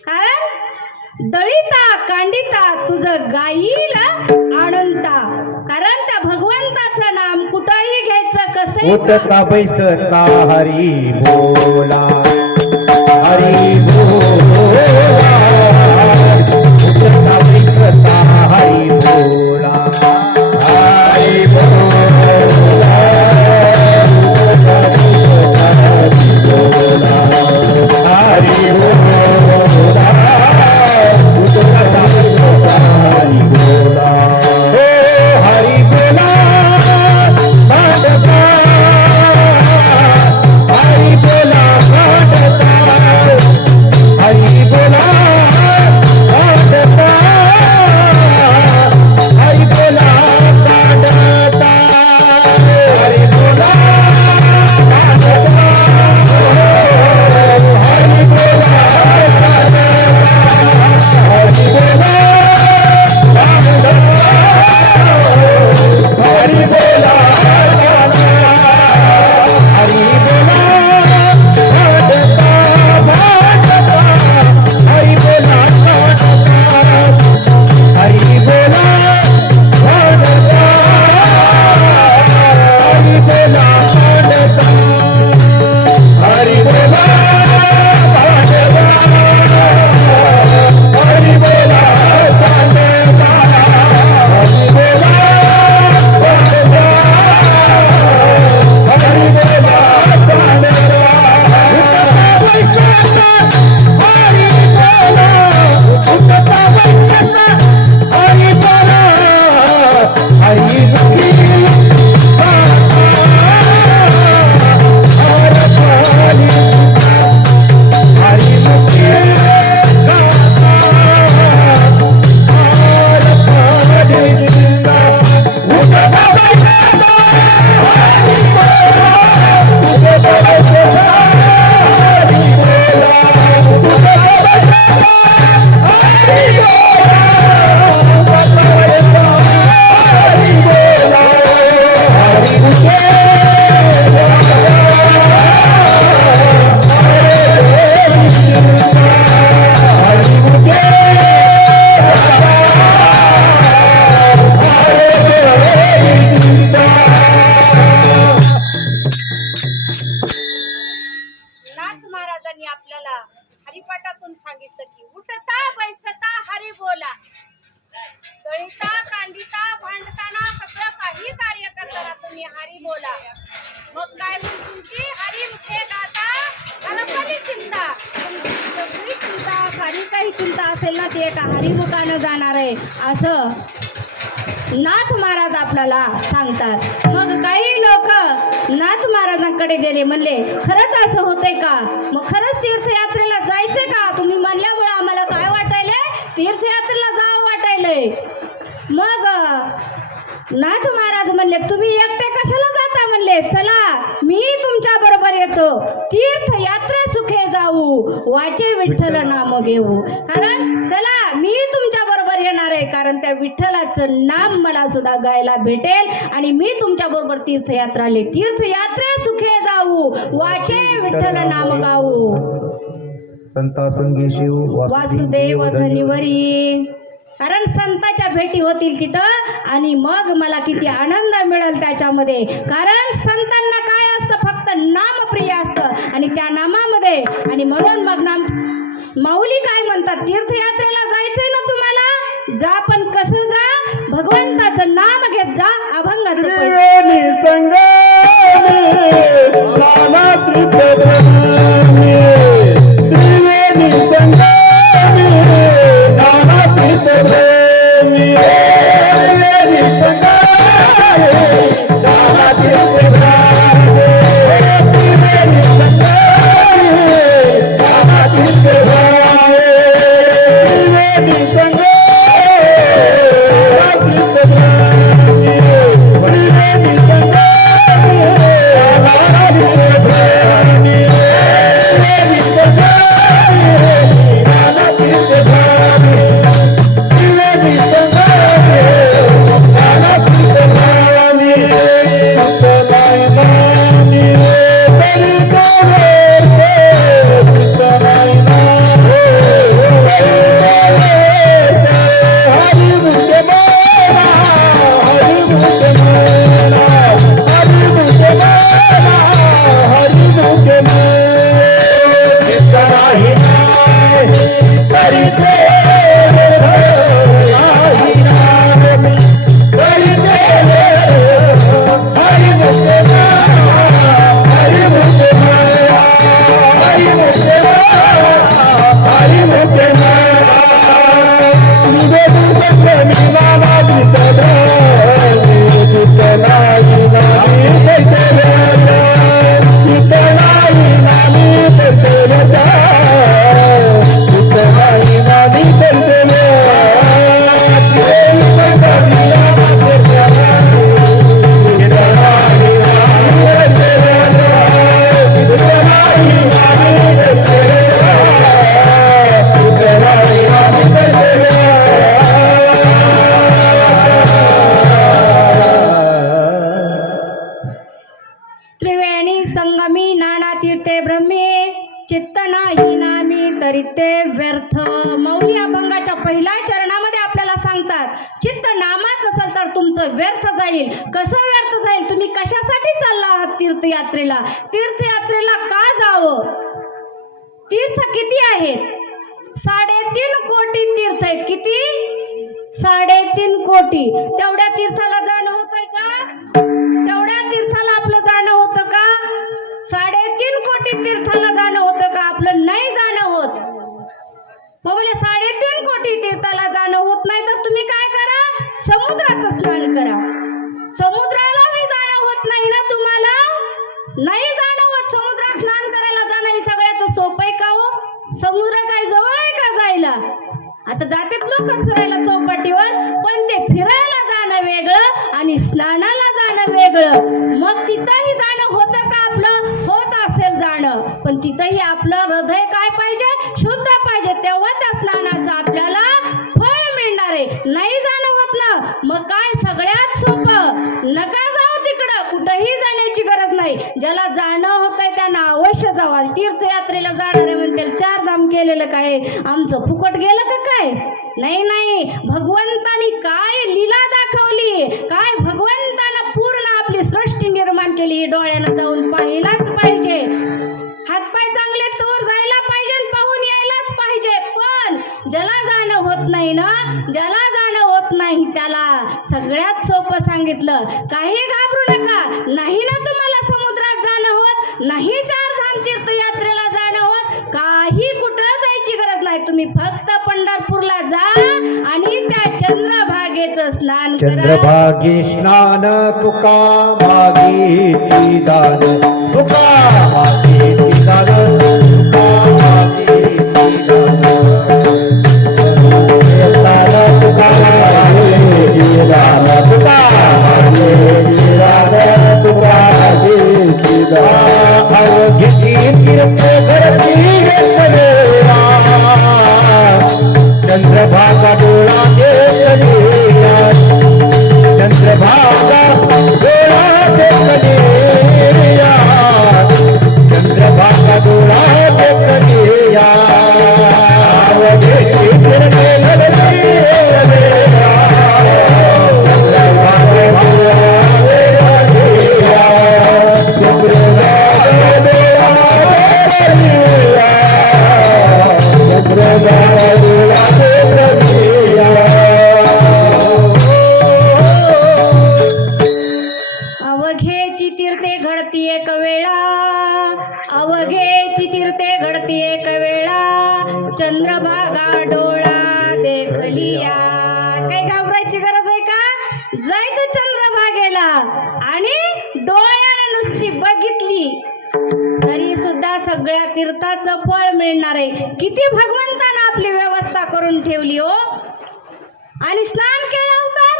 कारण दळीता कांडिता तुझं गाईला आनंता. कारण त्या भगवंताचं नाम कुठंही घ्यायचं, कसंही उठता बैसता हरी बोला, हरी बोला. उठता बैसता हरी बोला, हरी बोला. हरी बोला, उठता बैसता हरी बोला. हो हरी बोला भांडता, हरी बोला भांडता, हरी बोला भांडता, हरी बोला भांडता, हरी बोला भांडता, हरी बोला भांडता, हरी बोला भांडता, हरी बोला भांडता, हरी बोला भांडता, भांडता, हरी बोला भांडता, हरी बोला भांडता, हरी बोला भांडता, हरी बोला भांडता, हरी बोला भांडता, हरी बोला भांडता, हरी बोला भांडता. उठता बैठता हरी बोला, हरी बोला, हरी बोला, हरी नाथ महाराजांनी आपल्याला हरिपाठातून सांगितलं की उठता बैसता हरी बोला, दळीता कांडिता भांडताना सगळं काही कार्य करताना तुम्ही हरी बोला. मग काय होईल तुमची, हरी मुखे गाता घरपली चिंता. तुमची सगळी चिंता, काही काही चिंता असेल ना, ती एका हरिमुखानं जाणार आहे असं नाथ महाराज आपल्याला सांगतात. मग काही लोक नाथ महाराजांकडे गेले, म्हणले खरंच असं होतंय का, मग खरंच तीर्थयात्रेला जायचंय का. तुम्ही म्हणल्यामुळे आम्हाला काय वाटायलंय, तीर्थयात्रेला जावं वाटायलंय. मग नाथ महाराज म्हणले तुम्ही एकटे कशाला जाता, म्हणले चला मी तुमच्या बरोबर येतो, तीर्थयात्रे सुखे जाऊ, वाचे विठ्ठल नाम घेऊ. कारण चला मी तुमच्या बरोबर येणार आहे, कारण त्या विठ्ठलाचं नाम मला सुद्धा गायला भेटेल आणि मी तुमच्या बरोबर तीर्थयात्राले, तीर्थयात्रे सुखे जाऊ, वाचे विठ्ठल नाम गाऊ. संता संगी शिव वासुदेव धनिवरी. कारण संताच्या भेटी होतील तिथं आणि मग मला किती आनंद मिळेल त्याच्यामध्ये. कारण संतांना काय असतं, फक्त नामप्रिय असतं आणि त्या नामामध्ये. आणि म्हणून मग माऊली काय म्हणतात, तीर्थयात्रेला जायचंय ना तुम्हाला, जा पण कसं जा, भगवंताचं नाम घेत जा, अभंगाचं चित्त नामात नसेल तर तुमचं व्यर्थ जाईल. कसं व्यर्थ जाईल? तुम्ही कशासाठी चालला आहात तीर्थयात्रेला? तीर्थयात्रेला का जावं? तीर्थ किती आहेत? 3.5 कोटी तीर्थ आहेत. किती? 3.5 कोटी. तेवढ्या तीर्थाला जाणं होतंय का? तेवढ्या तीर्थाला आपलं जाणं होतं का? 3.5 कोटी तीर्थाला जाणं होतं का? आपलं नाही जाणं होत. मग बोले 3.5 कोटी तीर्थाला जाणं होत नाही तर तुम्ही काय करा? समुद्राचं स्नान करा. समुद्रालाही जाणं होत नाही ना तुम्हाला? नाही जाणं होत. समुद्रात स्नान करायला जाणं हे सगळ्याच सोपं आहे का हो? समुद्र काय जवळ आहे का जायला? आता जातात लोक फिरायला चौपाटीवर, पण ते फिरायला जाणं वेगळं आणि स्नानाला जाणं वेगळं. मग तिथंही जाणं होतं का आपलं? होत असेल जाणं, पण तिथंही आपलं हृदय काय पाहिजे? शुद्ध पाहिजे. तेव्हा त्या स्नानाचं आपल्याला फळ मिळणार आहे. नाही जाणं होत ना, मग काय? सगळ्यात सोपं, नका जाऊ तिकडं, कुठंही जाण्याची गरज नाही. ज्याला जाणं होतंय त्यांना अवश्य जावा. तीर्थयात्रेला जाणारे म्हणते 4 धाम केलेलं काय आमचं फुकट गेलं का काय? नाही नाही, भगवंतानी काय लीला दाखवली, काय भगवंतानं पूर्ण आपली सृष्टी निर्माण केली. डोळ्यानं जाऊन पाहिलाच पाहिजे. हातपाय चांगले तोर जायला पाहिजे, पाहून यायलाच पाहिजे. पण ज्याला जाणं होत नाही ना, ज्याला जाणं होत नाही त्याला सगळ्यात सोपं सांगितलं. काही घाबरू नका. नाही ना तुम्हाला समुद्रात जाणं होत, नाही 4 धाम तीर्थयात्रेला जाणं होत, काही कुठं जायची गरज नाही. तुम्ही फक्त पंढरपूरला जा आणि त्या चंद्रभागेचं स्नान करा. चंद्रभागे स्नान तुका मागे दान, तुका मागे दान, तुका मागे दान. तुका मागे दान, तुका मागे दान, तुका मागे दान. अवघी तीर्थ घडती वेळा, चंद्रभागा डोळा देखलेला, चंद्रभागा डोळा देखलेला, चंद्रभागा डोळा देखलेला. अवघी तीर्थ घडती वेळा, चंद्रभागा डोळा देखलेला, चंद्रभागा डोळा देखलेला. अवघेची तीर्थे घडती एक वेळा, अवघेची तीर्थे घडती एक वेळा, चंद्रभागा डोळा देखलिया. काही घाबरायची गरज आहे का? जायचं चंद्रभागेला आणि डोळ्याने नुसती बघितली तरी सुद्धा सगळ्या तीर्थाचं फळ मिळणार आहे. किती भगवंतानं आपली व्यवस्था करून ठेवली हो. आणि स्नान केल्यानंतर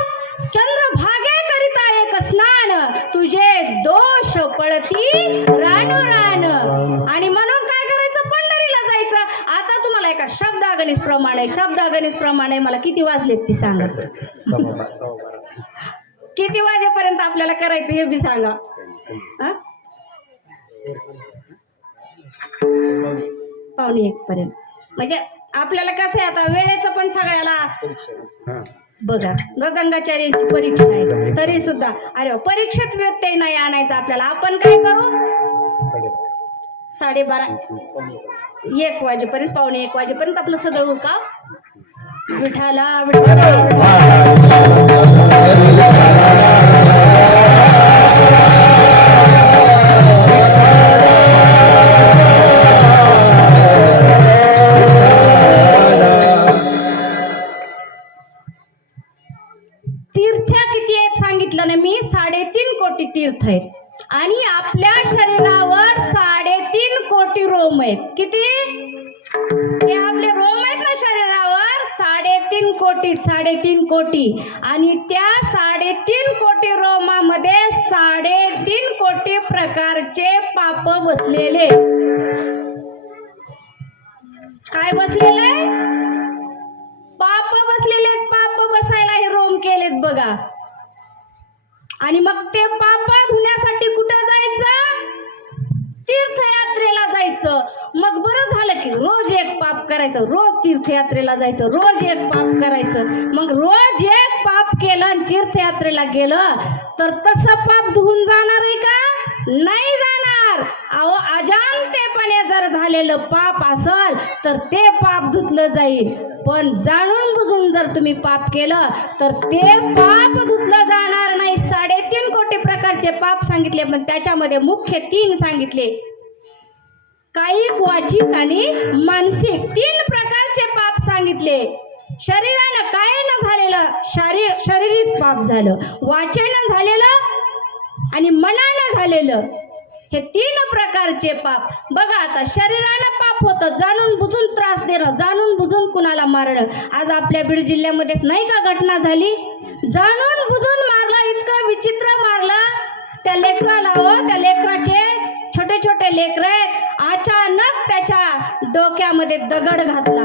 चंद्रभागेकरिता एक स्नान, तुझे दोष पळती रान. आणि म्हणून काय करायचं? पंढरीला जायचं. आता तुम्हाला एका शब्दागणित प्रमाणे मला किती वाजलेत ती सांगा. किती वाजेपर्यंत आपल्याला करायचं हे बी सांगा. 1:45 पर्यंत. म्हणजे आपल्याला कसं आहे आता वेळेचं पण सगळ्याला बघा. मृदंगाचार्यांची परीक्षा आहे तरी सुद्धा अरे परीक्षेत व्यत्यय नाही आणायचा आपल्याला. आपण काय करू? 12:30 1 वाजेपर्यंत 1:45 वाजेपर्यंत आपलं सगळं उरका. विठाला तीर्थ आहेत आणि आपल्या शरीरावर 3.5 कोटी रोम आहेत. किती? हे आपले रोम आहेत ना शरीरावर 3.5 कोटी आणि त्या 3.5 कोटी रोमामध्ये 3.5 कोटी प्रकारचे पाप बसलेले. काय बसलेले? पाप बसलेले. पाप बसायला हे रोम केलेत बघा. आणि मग ते पाप धुण्यासाठी कुठं जायचं? तीर्थयात्रेला जायचं. मग बरं झालं की रोज एक पाप करायचं, रोज तीर्थयात्रेला जायचं, रोज एक पाप करायचं. मग रोज एक पाप केलं आणि तीर्थयात्रेला गेलं तर तसं पाप धुवून जाणार आहे का? नाही जाणार. अहो अजाणतेपणे जर झालेलं पाप असल तर ते पाप धुतलं जाईल, पण जाणून बुजून जर तुम्ही पाप केलं तर ते पाप धुतलं जाणार नाही. 3.5 कोटी प्रकारचे पाप सांगितले, पण त्याच्यामध्ये मुख्य 3 सांगितले, कायिक, वाचिक आणि मानसिक. 3 प्रकारचे पाप सांगितले. शरीरानं काय न झालेलं शारीरिक पाप झालं, वाचेनं झालेलं आणि मनानं झालेलं, हे 3 प्रकारचे पाप. बघा आता शरीरानं पाप होतं, जाणून बुजून त्रास देणं, जाणून बुजून कुणाला मारणं. आज आपल्या बीड जिल्ह्यामध्येच नाही का घटना झाली, जाणून बुजून मारलं, इतकं विचित्र मारलं त्या लेकराला. हो, त्या लेकराचे छोटे छोटे लेकर आहेत, अचानक त्याच्या डोक्यामध्ये दगड घातला.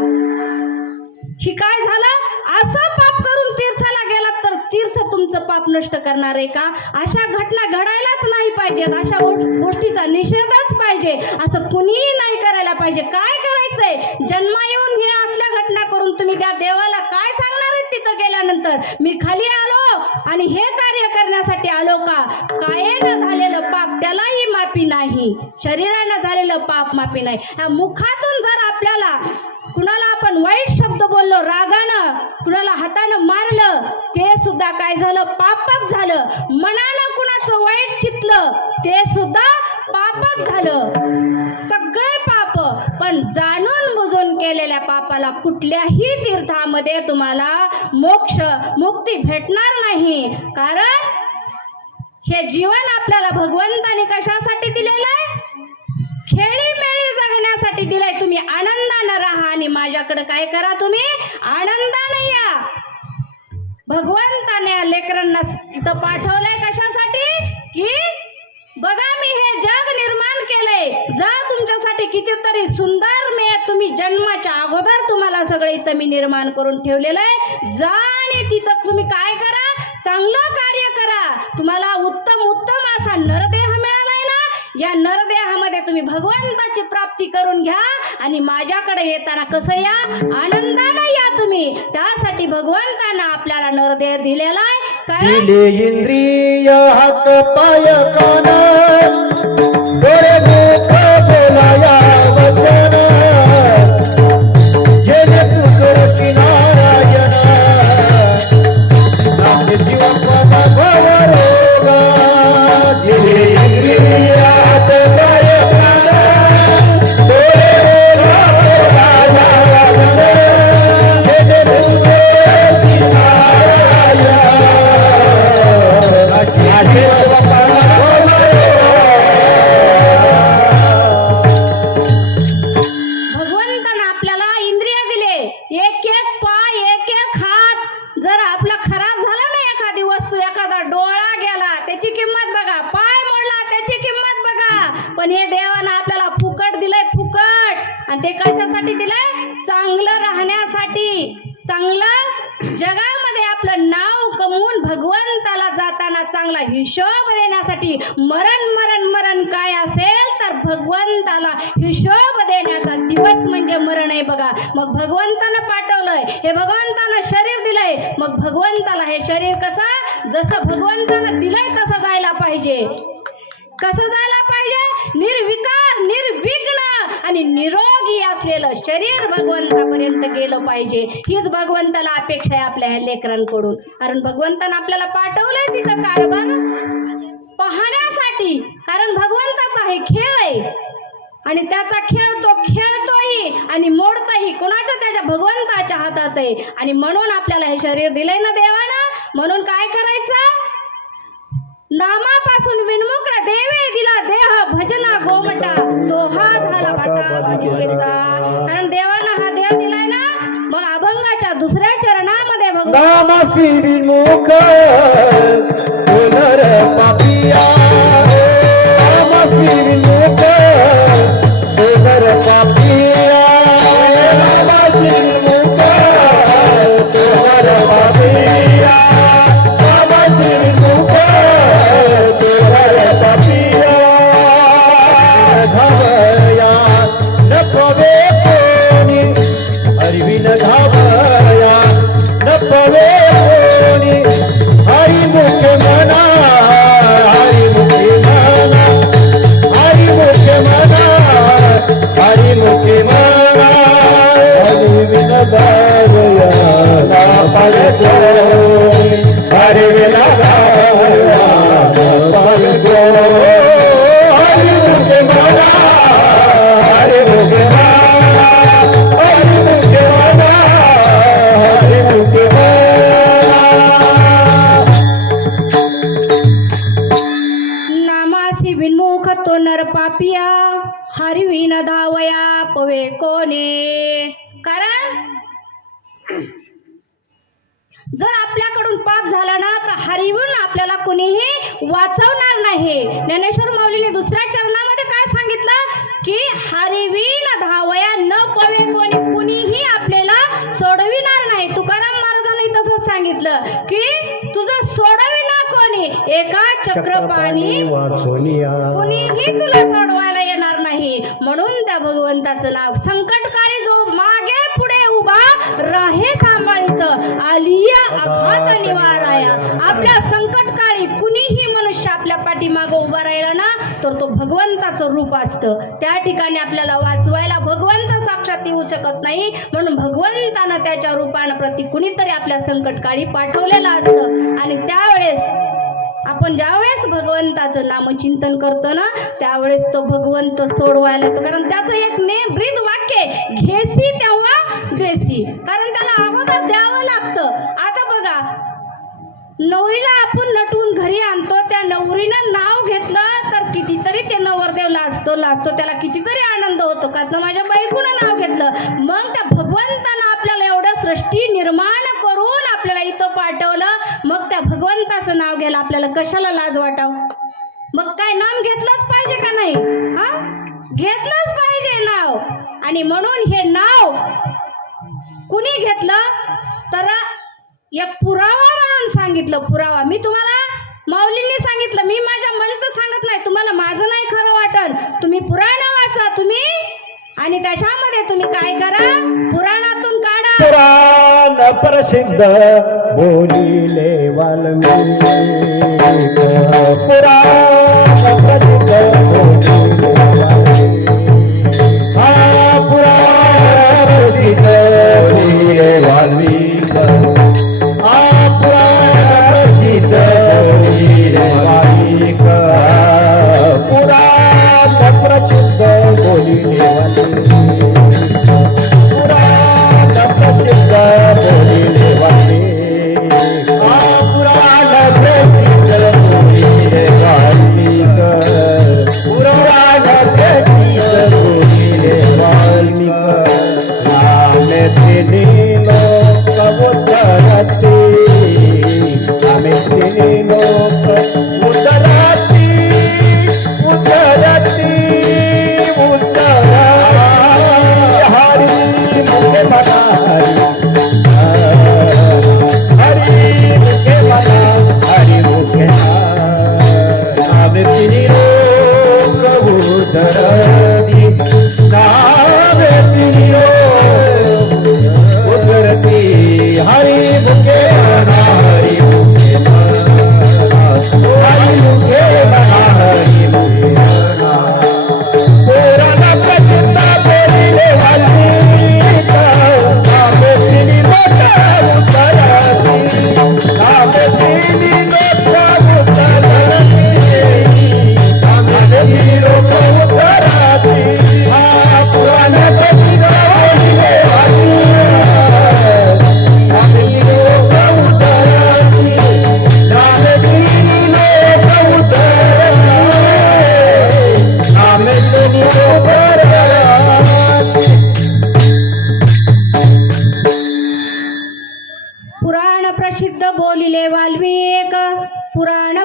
ही काय झालं? असं पाप करून तीर्थाला गेलात तर तीर्थ तुमचं पाप नष्ट करणार आहे का? अशा घटना घडायलाच नाही पाहिजेत. अशा गोष्टीचा निषेधच पाहिजे. असं कुणीही नाही करायला पाहिजे. काय करायचंय? जन्म येऊन हे असल्या घटना करून तुम्ही त्या देवाला काय सांगणार आहे तिथं गेल्यानंतर? मी खाली आलो आणि हे कार्य करण्यासाठी आलो का? कायेनं झालेलं पाप त्यालाही माफी नाही, शरीरानं झालेलं पाप माफी नाही. मुखातून जर आपल्याला कुणाला आपण वाईट शब्द बोललो, रागानं कुणाला हातानं मारलं, ते सुद्धा काय झालं? पापच झालं. मनानं कुणाचं वाईट चितलं, ते सुद्धा पापच झालं. सगळे पाप. पण जाणून बुजून केलेल्या पापाला कुठल्याही तीर्थामध्ये तुम्हाला मोक्ष मुक्ती भेटणार नाही. कारण हे जीवन आपल्याला भगवंताने कशासाठी दिलेलं आहे? खेळीमेळी जगण्यासाठी दिलाय. तुम्ही आनंदानं राहा आणि माझ्याकडे काय करा? तुम्ही आनंदाने या. भगवंताने लेकरांना इथं पाठवलंय कशासाठी? की बघा मी हे जग निर्माण केलंय, जा तुमच्यासाठी कितीतरी सुंदर तुम्ही जन्माच्या अगोदर तुम्हाला सगळं इथं मी निर्माण करून ठेवलेलं आहे. जा आणि तिथं तुम्ही काय करा? चांगलं कार्य करा. तुम्हाला उत्तम उत्तम असा नरदेह मिळालाय ना, या नरदेहामध्ये तुम्ही भगवंताची प्राप्ती करून घ्या आणि माझ्याकडे येताना कसं या? आनंदाने या तुम्ही. त्यासाठी भगवंतानं आपल्याला नरदेह दिलेला आहे. कारण इंद्रिय हात पाय कान डोळे मुख बोलाया वचन जेणे तुझी नारायण नाम जीवन भवरोगा. इंद्रिय हात पाय कान डोळे मुख बोलाया वचन जेणे तुझी नारायण. भगवंतानं आपल्याला इंद्रिय दिले, एक एक पाय, एक एक हात. जर आपला खराब झाला ना एखादी वस्तू, एखादा डोळा गेला त्याची किंमत बघा, पाय मोडला त्याची किंमत बघा. पण हे देवानं आपल्याला फुकट दिलंय, फुकट. आणि ते कशासाठी दिलंय? चांगलं राहण्यासाठी, चांगलं जगामध्ये आपलं नाव कमवून भगवंताला जाताना चांगला हिशोब देण्यासाठी. मरण मरण मरण काय असेल तर भगवंताला हिशोब देण्याचा दिवस म्हणजे मरण आहे बघा. मग भगवंतानं पाठवलंय, हे भगवंतानं शरीर दिलंय. मग भगवंताला हे शरीर कसं? जसं भगवंतानं दिलंय तसं जायला पाहिजे. कसं जायला पाहिजे? निर्विकार, निर्विघ्न आणि निरोगी असलेलं शरीर भगवंतापर्यंत गेलं पाहिजे. हीच भगवंताला अपेक्षा आहे आपल्या लेकरांकडून. कारण भगवंतानं आपल्याला पाठवलंय तिथं कारभार पाहण्यासाठी. कारण भगवंताचा हे खेळ आहे आणि त्याचा खेळ तो खेळतोही आणि मोडतोही कोणाच्या? त्याच्या भगवंताच्या हातात आहे. आणि म्हणून आपल्याला हे शरीर दिलंय ना देवानं. म्हणून काय करायचं? नामापासून विनमुख देवे दिला देह भजना गोमटा, तो हा झाला वाटा भाजिकेचा. कारण देवानं हा देह दिलाय ना. मग अभंगाच्या 2ऱ्या चरणामध्ये भगवान नामासी विमुख पुनर पापिया, नामासी विमुख पुनर पापिया, नामासी विमुख पुनर पापिया, नामासी विमुख पुनर पापिया. धवया न न धावया पवे कोणे. कारण जर आपल्याकडून पाप झाला ना तर हरवून आपल्याला कोणीही वाचवणार नाही. ज्ञानेश्वर माऊलीने दुसऱ्या चरणामध्ये काय सांगितलं की हरवीन धावया न पवे कोणी, कुणीही आपल्याला सोडविणार नाही. तुकाराम महाराजांनी तसंच सांगितलं की तुझं सोडविना कोणी, एका चक्रपाणी वाचोनिया. कुणीही तुला सोडवायला येणार नाही. म्हणून त्या भगवंताचं नाव संकटकाळी जो मागे पुढे उभा राहे सांभाळित आलिया आघात निवाराया. आपल्या संकटकाळी कुणीही मनुष्य आपल्या पाठीमागं उभा राहिला ना तर तो भगवंताचं रूप असतं. त्या ठिकाणी आपल्याला वाचवायला भगवंत साक्षात येऊ शकत नाही. म्हणून भगवंतानं त्याच्या रूपानं प्रति कुणीतरी आपल्या संकटकाळी पाठवलेलं असतं. आणि त्यावेळेस आपण ज्यावेळेस भगवंताचं नामचिंतन करतो ना त्यावेळेस तो भगवंत सोडवायला येतो. कारण त्याचं एक ब्रीद वाक्य घेसी तेव्हा देसी. कारण त्याला अगोदर द्यावं लागतं. आता बघा, नवरीला आपण नटवून घरी आणतो, त्या नवरीनं नाव घेतलं तर कितीतरी ते नवरदेव लाजतो, त्याला कितीतरी आनंद होतो का तर माझ्या बायकोनं नाव घेतलं. मग त्या भगवंतानं आपल्याला एवढं सृष्टी निर्माण करून आपल्याला इथं पाठवलं, मग त्या भगवंताचं नाव घ्यायला आपल्याला कशाला लाज वाटाव. मग काय नाम घेतलंच पाहिजे का नाही? हा, घेतलंच पाहिजे नाव. आणि म्हणून हे नाव कुणी घेतलं तर एक पुरावा म्हणून सांगितलं. पुरावा मी तुम्हाला माऊलींनी सांगितलं, मी माझ्या मनचं सांगत नाही, तुम्हाला माझं नाही खरं वाटत. तुम्ही पुराण वाचा तुम्ही, आणि त्याच्यामध्ये तुम्ही काय करा, पुराणातून काढा. पुराण प्रसिद्ध बोलिले वाल्मिक. पुराण प्रसिद्ध बोलिले वाल्मिक. हा पुराण प्रसिद्ध बोलिले वाल्मिक.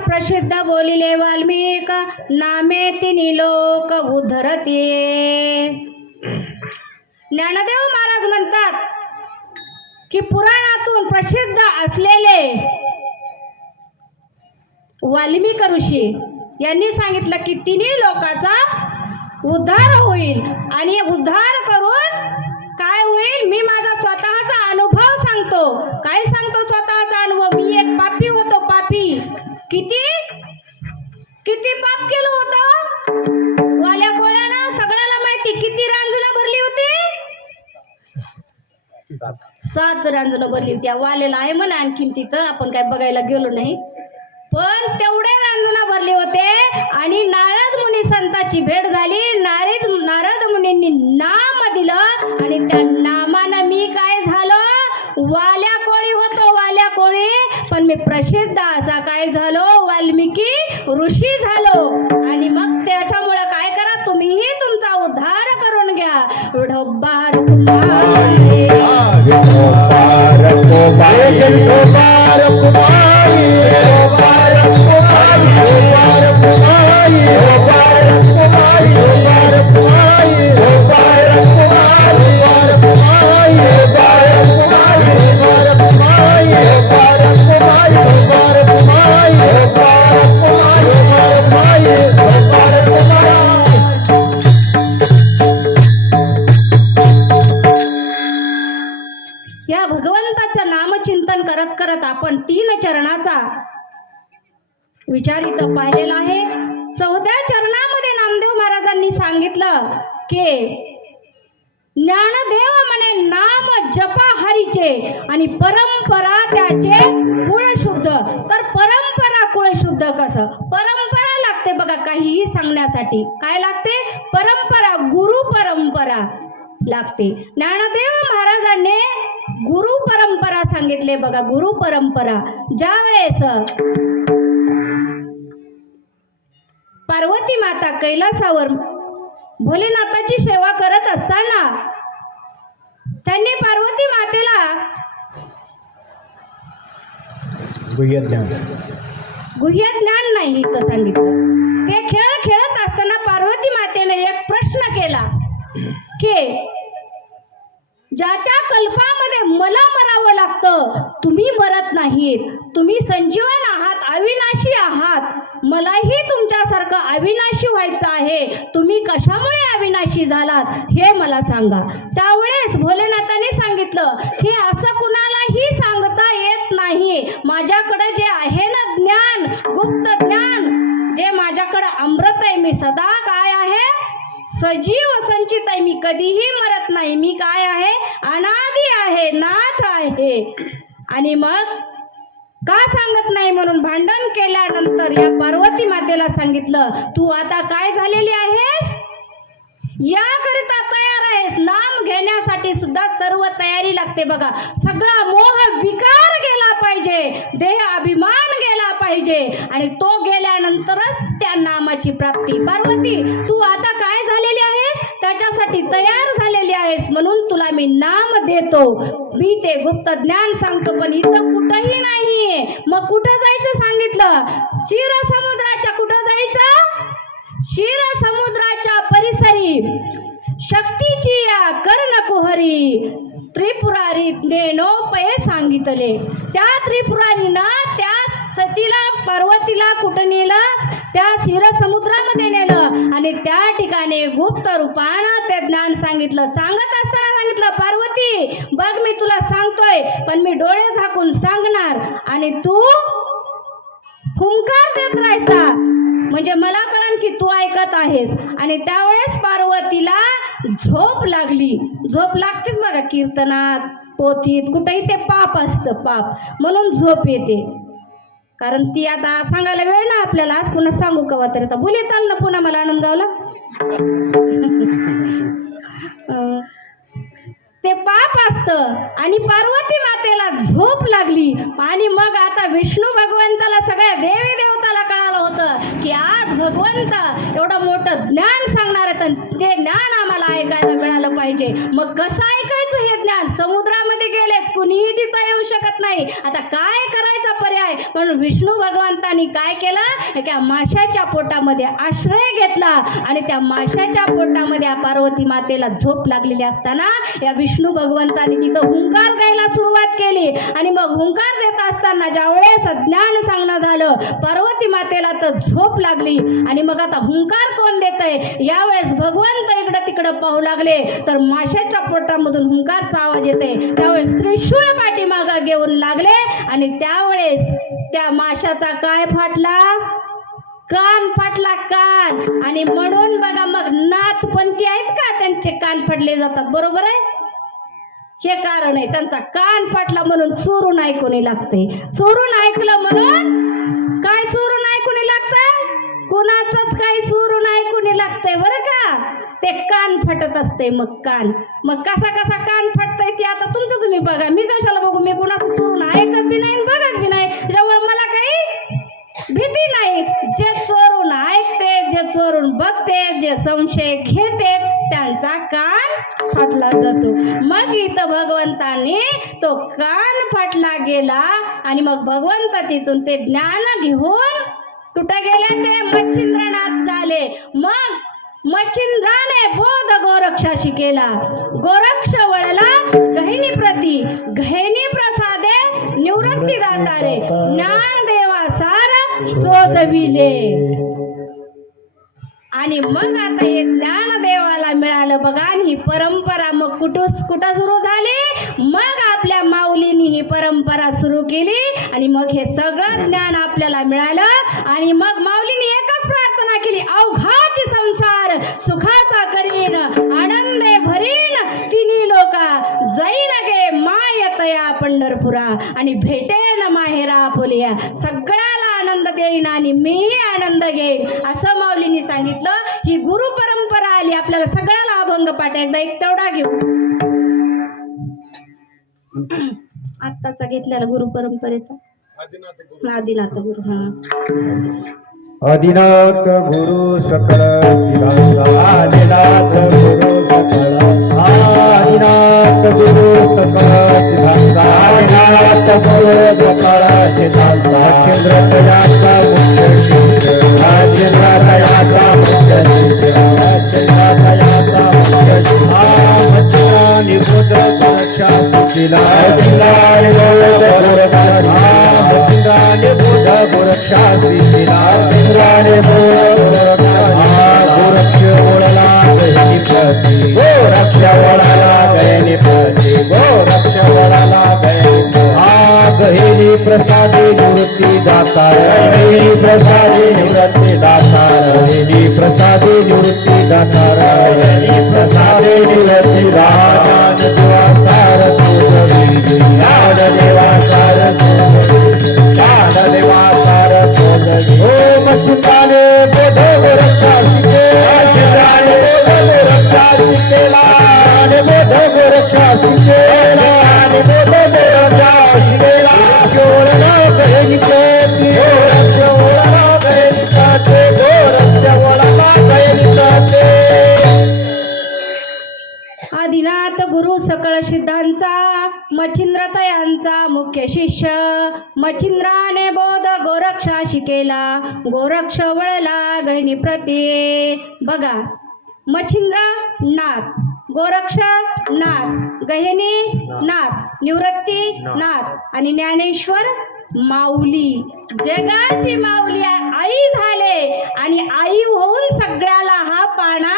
प्रसिद्ध बोलिले वाल्मिक. नामे तिनी लोक उद्धरते. ज्ञानदेव महाराज म्हणतात की पुराणातून प्रसिद्ध असलेले वाल्मिक ऋषी यांनी सांगितलं की तिन्ही लोकांचा उद्धार होईल. आणि उद्धार करून काय होईल, मी माझा स्वतःचा अनुभव सांगतो. काय सांगतो स्वतःचा अनुभव? मी एक पापी होतो, पापी. किती किती पाप केलं होतं वाल्या कोळ्यानं, सगळ्याला माहिती. किती रांजणं भरली होती? 7 रांजणं भरली होती. वाल्याला आहे म्हणा आणखीन, तिथं आपण काय बघायला गेलो नाही, पण तेवढे रांजणं भरले होते. आणि नारद मुनी संताची भेट झाली. नारद मुनींनी नाम दिलं आणि त्या नामानं मी काय झालो, वाल्या कोळी होतो, वाल्या कोळी. पण मी प्रसिद्ध असा काय झालो, वाल्मिकी ऋषी झालो. आणि मग त्याच्यामुळे काय करा, तुम्हीही तुमचा उद्धार करा. कुमारी गोपार कुमारी गोपार कुमारी गोपार कुमारी गोपार कुमारी गोपार कुमारी गोपार कुमारी गोपार कुमारी गोपार कुमारी गोपार कुमारी गोपार कुमारी गोपार कुमारी गोपार कुमारी गोपार कुमारी गोपार कुमारी या भगवंताचं नामचिंतन करत करत आपण 3 चरणाचा विचार इथं पाहिलेला आहे. 14 चरणामध्ये नामदेव महाराजांनी सांगितलं की ज्ञानदेव म्हणे नाम जपा हरीचे आणि परंपरा त्याचे कुळशुद्ध. तर परंपरा कुळशुद्ध कसं? परंपरा लागते बघा काहीही सांगण्यासाठी. काय लागते? परंपरा, गुरु परंपरा लागते. ज्ञानदेव महाराजांनी गुरु परंपरा सांगितले बघा. गुरु परंपरा ज्या वेळेस पार्वती माता कैलासावर भोलेनाथाची सेवा करत असताना त्यांनी पार्वती मातेला गुह्य ज्ञान नाही इथं सांगितलं. ते खेळ खेळत असताना पार्वती मातेने एक प्रश्न केला की ज्या त्या कल्पामध्ये मला मरावं लागतं, तुम्ही मरत नाहीत, तुम्ही संजीवन आहात, अविनाशी आहात, मलाही तुमच्यासारखं अविनाशी व्हायचं आहे, तुम्ही कशामुळे अविनाशी झालात हे मला सांगा. त्यावेळेस भोलेनाथाने सांगितलं की असं कुणालाही सांगता येत नाही. माझ्याकडे जे आहे ना ज्ञान, गुप्त ज्ञान, जे माझ्याकडे अमृत आहे, मी सदा काय आहे? सजीव संचित आहे. मी कधीही मरत नाही. मी काय आहे? अनादी आहे, नाथ आहे. आणि मग का सांगत नाही म्हणून भांडण केल्यानंतर या पार्वती मातेला सांगितलं, तू आता काय झालेली आहेस? याकरिता तयार आहेस. नाम घेण्यासाठी सुद्धा सर्व तयारी लागते बघा. सगळा मोह विकार गेला पाहिजे, देह अभिमान गेला पाहिजे आणि तो गेल्यानंतरच त्या नामाची प्राप्ती. पार्वती तू आता काय झालेली आहेस? त्याच्यासाठी तयार झालेली आहेस, म्हणून तुला मी नाम देतो. मी ते गुप्त ज्ञान सांगतो, पण इथं कुठंही नाहीये. मग कुठं जायचं सांगितलं? क्षीर समुद्राच्या. कुठं जायचं? क्षीर समुद्राच्या परिसरी शक्तीची या कर्णकुहरी त्रिपुरारी नेनोपये सांगितले. त्या त्रिपुरारीनं त्या सतीला, पार्वतीला कुठं नेलं? त्या क्षीर समुद्रामध्ये नेलं आणि त्या ठिकाणी गुप्त रूपानं ते ज्ञान सांगितलं. सांगत असताना सांगितलं, पार्वती बघ मी तुला सांगतोय, पण मी डोळे झाकून सांगणार आणि तू हुंकार देत राहायचा, म्हणजे मला कळन की तू ऐकत आहेस. आणि त्यावेळेस पार्वतीला झोप लागली. झोप लागतेच बघा, कीर्तनात, पोथीत, कुठेही ते पाप असतं, पाप, म्हणून झोप येते. कारण ती आता सांगायला वेळ ना आपल्याला. आज पुन्हा सांगू कवा तरी. आता बोलेत आलं ना पुन्हा मला आनंदगावला. ते पाप असतं आणि पार्वती मातेला झोप लागली. आणि मग आता विष्णू भगवंताला, सगळ्या देवी देवताला कळालं होतं की आज भगवंत एवढं मोठं ज्ञान सांगणार आहेत, ते ज्ञान आम्हाला ऐकायला मिळालं पाहिजे. मग कसं ऐकायचं हे ज्ञान? समुद्रामध्ये गेलेत, कुणीही तिथं येऊ शकत नाही. आता काय करायचा पर्याय? म्हणून विष्णू भगवंतानी काय केलं? एका माशाच्या पोटामध्ये आश्रय घेतला आणि त्या माशाच्या पोटामध्ये पार्वती मातेला झोप लागलेली असताना या विष्णू भगवंतानी तिथं हुंकार द्यायला सुरुवात केली. आणि मग हुंकार देत असताना ज्यावेळेस ज्ञान सांगणं झालं, पार्वती मातेला तर झोप लागली. आणि मग आता हुंकार कोण देतंय? यावेळेस भगवंत इकडं तिकडं पाहू लागले तर माशाच्या पोटामधून हुंकारचा आवाज येते. त्यावेळेस त्रिशूळ पाठीमागं घेऊन लागले आणि त्यावेळेस त्या माशाचा काय फाटला? कान फाटला, कान. आणि म्हणून बघा मग नाथपंथी आहेत का, त्यांचे कान फाटले जातात, बरोबर आहे? हे कारण आहे, त्यांचा कान फाटला म्हणून चोरून ऐकून लागते. चोरून ऐकलं म्हणून काय चोरून ऐकून लागतंय? कुणाचंच काही चोरून ऐकून लागतंय बरं का. ते कान फटत असते. मग कान, मग कसा कसा कान फटतंय ते आता तुमचं तुम्ही बघा. मी कशाला बघू? मी कुणाचं चोरून ऐकत बी नाही, बघत बी नाही, त्याच्यामुळे मला काही भीती नाही. जे चोरून ऐकते, जे चोरून बघते, जे संशय घेते, त्यांचा कान फाटला जातो. मग इथं भगवंताने तो कान फाटला गेला आणि मग भगवंत तिथून ते ज्ञान घेऊन कुठं गेले? ते मच्छिंद्रनाथ झाले. मग मच्छिंद्राने बोध गोरक्षाशी केला. गोरक्ष वळला गहिनी प्रती, गहिनी प्रसादे निवृत्ती दातारे, ज्ञान देवा सार शोधविले. आणि मग आता हे ज्ञान देवाला मिळालं बघा. आणि ही परंपरा मग कुठं सुरू झाली? मग आपल्या माऊलींनी ही परंपरा सुरू केली आणि मग हे सगळं ज्ञान आपल्याला मिळालं. आणि मग माऊलींनी एकच प्रार्थना केली, अवघाची संसार सुखाचा करीन, आनंदे भरीन तिन्ही लोका, जाईन गे मायतया पंढरपुरा, आणि भेटेन माहेरा फुलिया, सगळ्याला आनंद देईन आणि मीही आनंद घेईन असं माऊलींनी सांगितलं. ही गुरु परंपरा आली. आपल्याला सगळ्याला अभंग पाठ एकदा एक तेवढा घेऊ. आत्ताचा घेतलेला गुरु परंपरेचा आदिनाथ गुरु. आदिनाथ गुरु सकळ सिद्धांता, आदिनाथ गुरु सकळ, आदिनाथ गुरु सकळ सिद्धांता, आदिनाथ गुरु सकळ सिद्धांता, चंद्रतयाचा मुख्य शिष्य, चंद्रतयाचा मुख्य शिष्य, चंद्रतयाचा मुख्य शिष्य, मच्छा निबोध गोरक्षा सुशीला, चंद्राने बोध गोरक्षा सुशीला, चंद्राने गोरक्ष वळला गहिनी प्रती, गोरक्ष वळाला गहिनी प्रती, गोरक्ष वळाला गहिनी प्रसादी निवृत्ती दातार, गहिनी प्रसादी निवृत्ती दातार, गहिनी प्रसादी निवृत्ती दातार, गहिनी प्रसादी निवृत्ती दातार, देवासार तुझी, याद देवासार तुझी, याद देवासार तुझी. ओ मच्छिंद्राने बोध गोरक्षा शिकेला, मच्छिंद्राने बोध गोरक्षा शिकेला, आणि बोध गोरक्षा शिकेला, आणि बोध गोरक्षा शिकेला. गोरक्षा गहिनी प्रती, गोरक्ष वळला गहिनी प्रती, गोरक्ष वळला गहिनी प्रती. आदिनाथ गुरु सकळ सिद्धांचा, मच्छिंद्रतयांचा मुख्य शिष्य, मच्छिंद्राने बोध गोरक्षा शिकेला, गोरक्ष वळला गहिनी प्रती. बघा, मच्छिंद्र नाथ, गोरक्ष नाथ, गहिनी नाथ, निवृत्ती नाथ आणि ज्ञानेश्वर माऊली. जगाची माऊली आई झाले आणि आई होऊन सगळ्याला हा पाना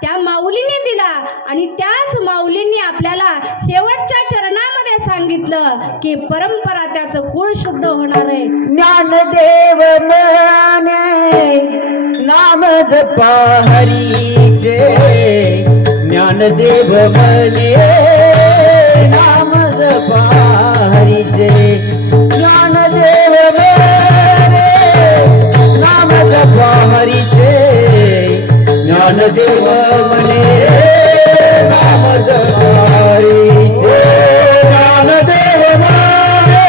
त्या माऊलीने दिला. आणि त्याच माऊलींनी आपल्याला शेवटच्या चरणामध्ये सांगितलं की परंपरा त्याचं कुळ शुद्ध होणार आहे. ज्ञानदेव म्हणे नाम जपा हरीचे, ज्ञानदेव म्हणे नाम जपा हरीचे, ज्ञानदेव म्हणे नाम जपा हरीचे, ज्ञानदेव म्हणे नाम जपा हरीचे, ज्ञानदेव म्हणे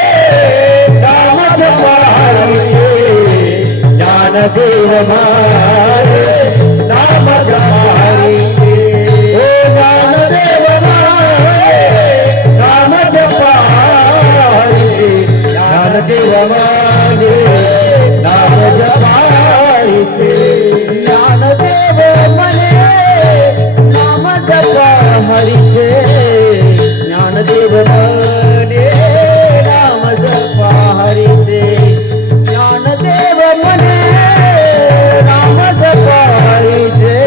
नाम जपा हरीचे, ज्ञानदेव म्हणे नाम जपा हरीचे, ओ ज्ञानदेव म्हणे नाम जपा हरीचे, ज्ञानदेव म्हणे नाम जपा हरीचे, ज्ञानदेव म्हणे नाम जपा हरीचे, ज्ञानदेव म्हणे नाम जपा हरीचे, ज्ञानदेव म्हणे नाम जपा हरीचे,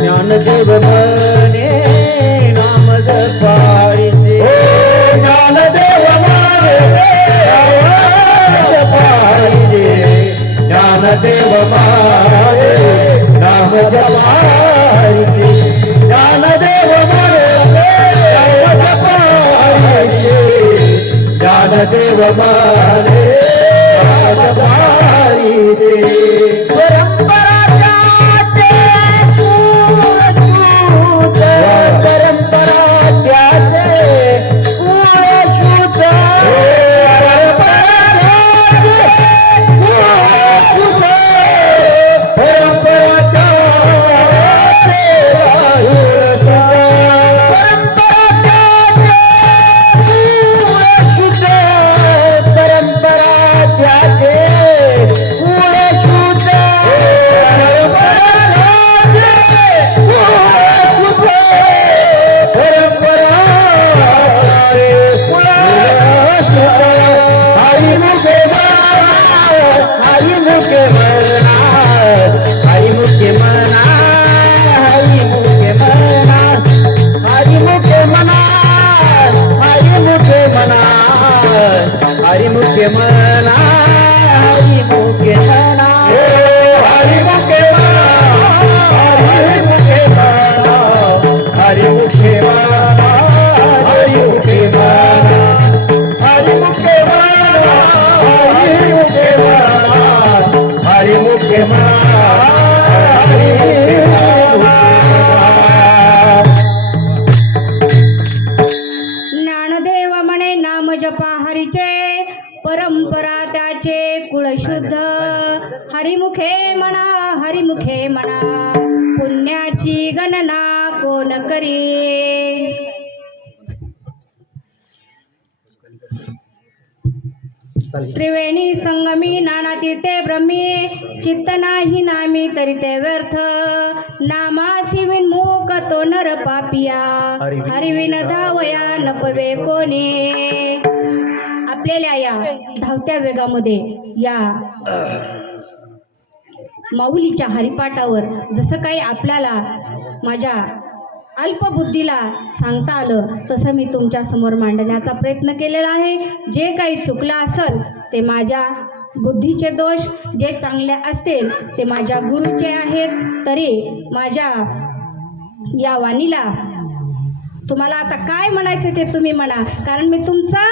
ज्ञानदेव म्हणे नाम जपा हरीचे, ओ ज्ञानदेव म्हणे नाम जपा हरीचे, ज्ञानदेव म्हणे नाम जपा हरीचे, ज्ञानदेव म्हणे नाम जपा हरीचे, ज्ञानदेव म्हणे नाम जपा हरीचे. परंपरा त्याचे कुळ शुद्ध, परंपरा त्याचे कुळ शुद्ध, परंपरा त्याचे कुळ शुद्ध, परंपरा त्याचे राहुल शुद्ध हरिमुखे म्हणा पुण्याची गणना कोण करी. त्रिवेणी संगमी नाना तीर्थे ब्रह्मी चित्त नाही नामी तरी ते व्यर्थ. नामासी विन्मुख तो नर पापिया हरिविन धावया नपवे कोणी. आपल्याला या धावत्या वेगामध्ये या माऊलीच्या हरिपाठावर जसं काही आपल्याला माझ्या अल्पबुद्धीला सांगता आलं तसं मी तुमच्या समोर मांडण्याचा प्रयत्न केलेला आहे. जे काही चुकलं असेल ते माझ्या बुद्धीचे दोष, जे चांगले असतील ते माझ्या गुरुचे आहेत. तरी माझ्या या वाणीला तुम्हाला आता काय म्हणायचं ते तुम्ही म्हणा, कारण मी तुमचा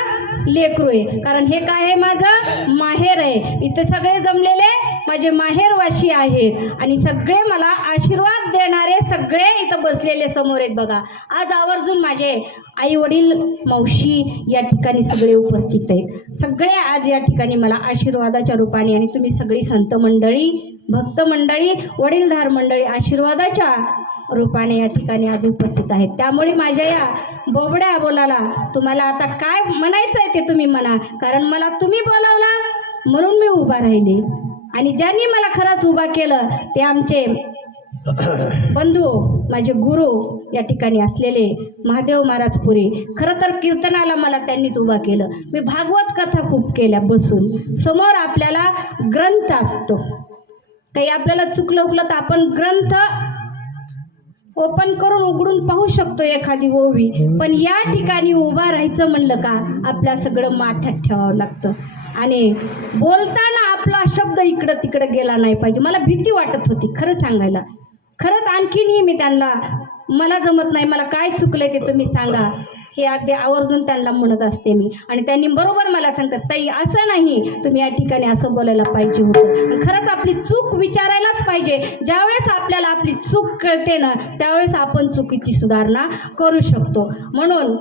लेकरू आहे. कारण हे काय आहे, माझं माहेर आहे. इथे सगळे जमलेले माझे माहेरवासी आहेत आणि सगळे मला आशीर्वाद देणारे सगळे इथं बसलेले समोर आहेत बघा. आज आवर्जून माझे आई वडील मावशी या ठिकाणी सगळे उपस्थित आहेत. सगळे आज या ठिकाणी मला आशीर्वादाच्या रूपाने आणि तुम्ही सगळी संत मंडळी, भक्त मंडळी, वडीलधार मंडळी आशीर्वादाच्या रूपाने या ठिकाणी आज उपस्थित आहेत. त्यामुळे माझ्या या बोबड्या बोलाला तुम्हाला आता काय म्हणायचं आहे ते तुम्ही म्हणा, कारण मला तुम्ही बोलावला म्हणून मी उभा राहिले आणि ज्यांनी मला खरंच उभा केलं ते आमचे बंधू, माझे गुरु या ठिकाणी असलेले महादेव महाराज पुरी. खरं तर कीर्तनाला मला त्यांनीच उभा केलं. मी भागवत कथा खूप केल्या बसून. समोर आपल्याला ग्रंथ असतो, काही आपल्याला चुकलं उकलं तर आपण ग्रंथ ओपन करून उघडून पाहू शकतो एखादी ओवी, पण या ठिकाणी उभा राहायचं म्हणलं का आपल्या सगळं माथ्यात ठेवावं लागतं आणि बोलताना आपला शब्द इकडं तिकडं गेला नाही पाहिजे. मला भीती वाटत होती खरं सांगायला. खरंच आणखीनही मी त्यांना मला जमत नाही, मला काय चुकलंय ते तुम्ही सांगा, हे अगदी आवर्जून त्यांना म्हणत असते मी. आणि त्यांनी बरोबर मला सांगतात, ताई असं नाही, तुम्ही या ठिकाणी असं बोलायला पाहिजे होतं. खरंच आपली चूक विचारायलाच पाहिजे. ज्यावेळेस आपल्याला आपली चूक कळते ना त्यावेळेस आपण चुकीची सुधारणा करू शकतो. म्हणून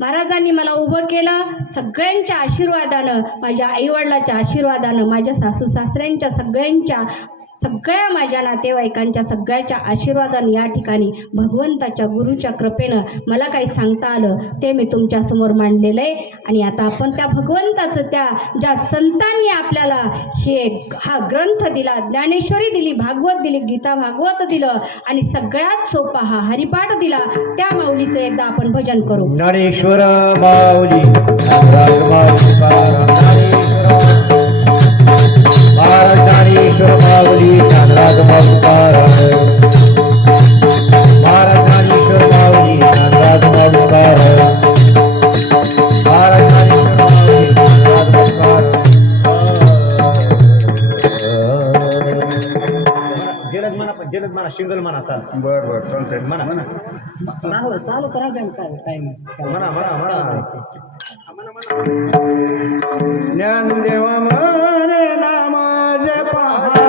महाराजांनी मला उभं केलं सगळ्यांच्या आशीर्वादानं, माझ्या आईवडिलाच्या आशीर्वादानं, माझ्या सासू सासऱ्यांच्या सगळ्या माझ्या नातेवाईकांच्या सगळ्याच्या आशीर्वादाने या ठिकाणी भगवंताच्या गुरुच्या कृपेनं मला काही सांगता आलं ते मी तुमच्यासमोर मांडलेलं आहे. आणि आता आपण त्या भगवंताचं, त्या ज्या संतांनी आपल्याला हा ग्रंथ दिला, ज्ञानेश्वरी दिली, भागवत दिली, गीता भागवत दिलं आणि सगळ्यात सोपा हा हरिपाठ दिला, त्या माऊलीचं एकदा आपण भजन करू. ज्ञानेश्वर माऊली ज्ञानेश्वर माऊली ज्ञानराज माऊलीकार, महाराज ज्ञानेश्वर माऊली ज्ञानराज माऊलीकार, महाराज ज्ञानेश्वर माऊली ज्ञानराज माऊलीकार. जलद म्हणा सिंगल म्हणा चाल. बर चालतंय म्हणा म्हणा चालू करा टाइम म्हणा म्हणा म्हणा ज्ञानदेव म्हणे नाम जपारे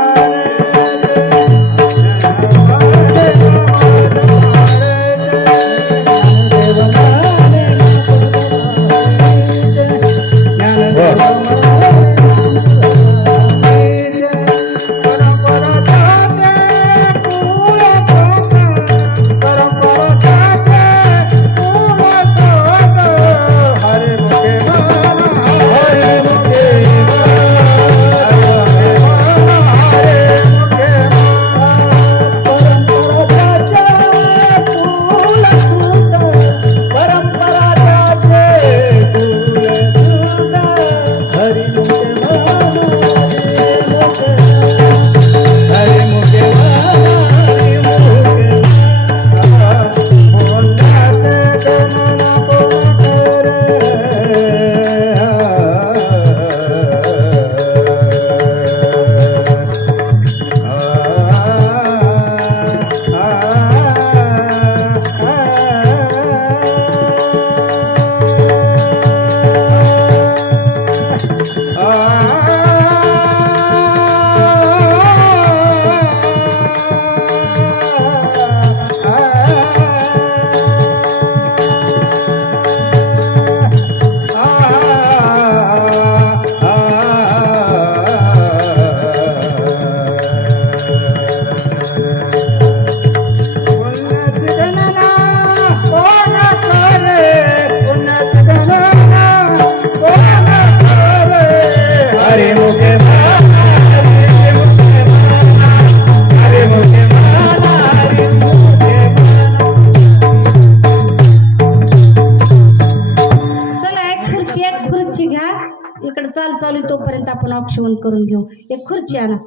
औक्षवण करून घेऊ. एक खुर्ची आणा.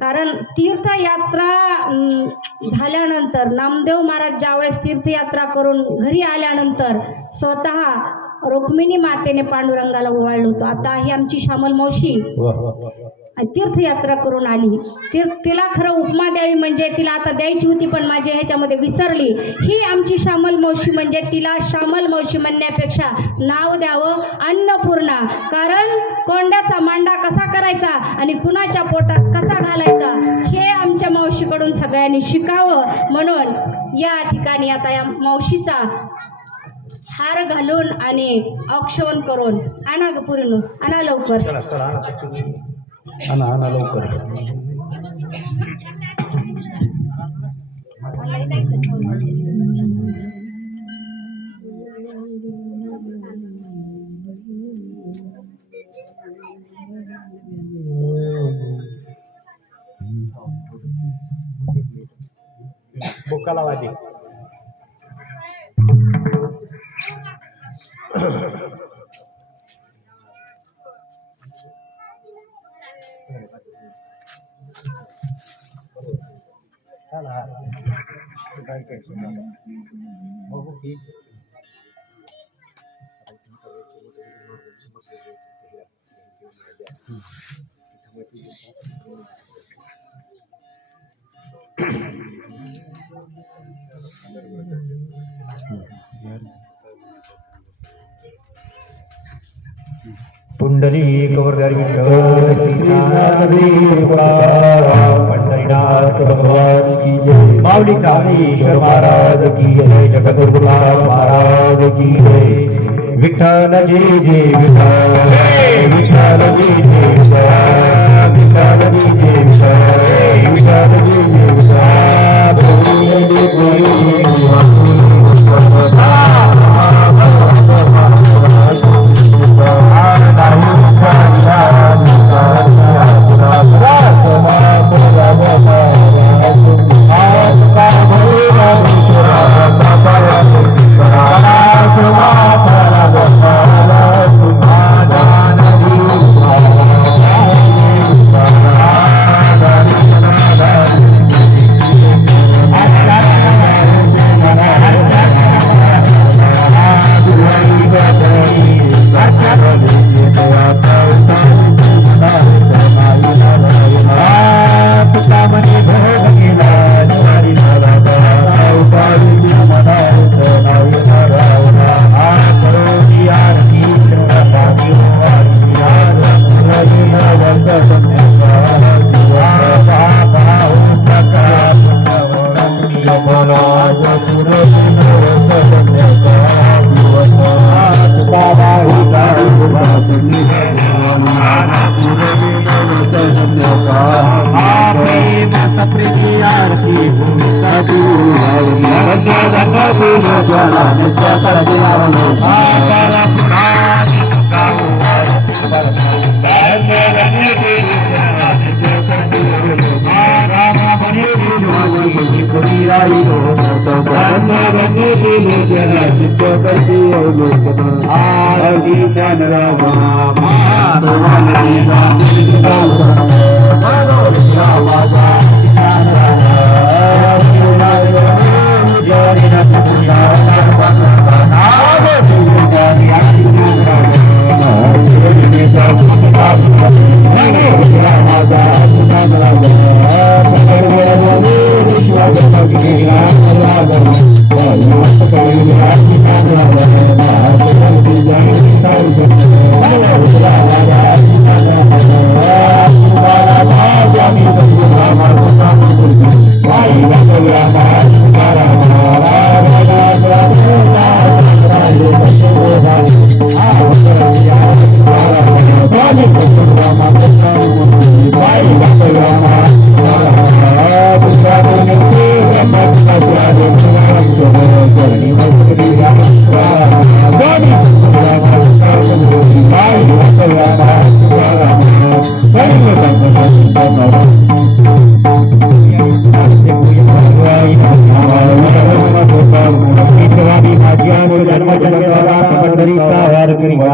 कारण तीर्थयात्रा झाल्यानंतर नामदेव महाराज ज्यावेळेस तीर्थयात्रा करून घरी आल्यानंतर स्वतः रुक्मिणी मातेने पांडुरंगाला ओवाळलं होतं. आता ही आमची श्यामल मावशी तीर्थयात्रा करून आली. तिला खरं उपमा द्यावी म्हणजे तिला आता द्यायची होती पण माझी ह्याच्यामध्ये विसरली. ही आमची श्यामल मावशी म्हणजे तिला श्यामल मावशी म्हणण्यापेक्षा नाव द्यावं अन्नपूर्णा. कारण कोंड्याचा मांडा कसा करायचा आणि कुणाच्या पोटात कसा घालायचा हे आमच्या मावशीकडून सगळ्यांनी शिकावं. म्हणून या ठिकाणी आता या मावशीचा हार घालून आणि औक्षवण करून आणा ग पूर्ण आणा लवकर. चला चला आणा लवकर. बुकाला वाजी पुंडलिक वरदारी श्रीनाथ पंढरीनाथ भगवान की जय. माऊली ज्ञानेश्वर महाराज की जय. जगद्गुरु महाराज की जय. विठ्ठल जय जय विठ्ठल. विठ्ठल जय जय विठ्ठल. विठ्ठल जय जय विठ्ठल. विठ्ठल जय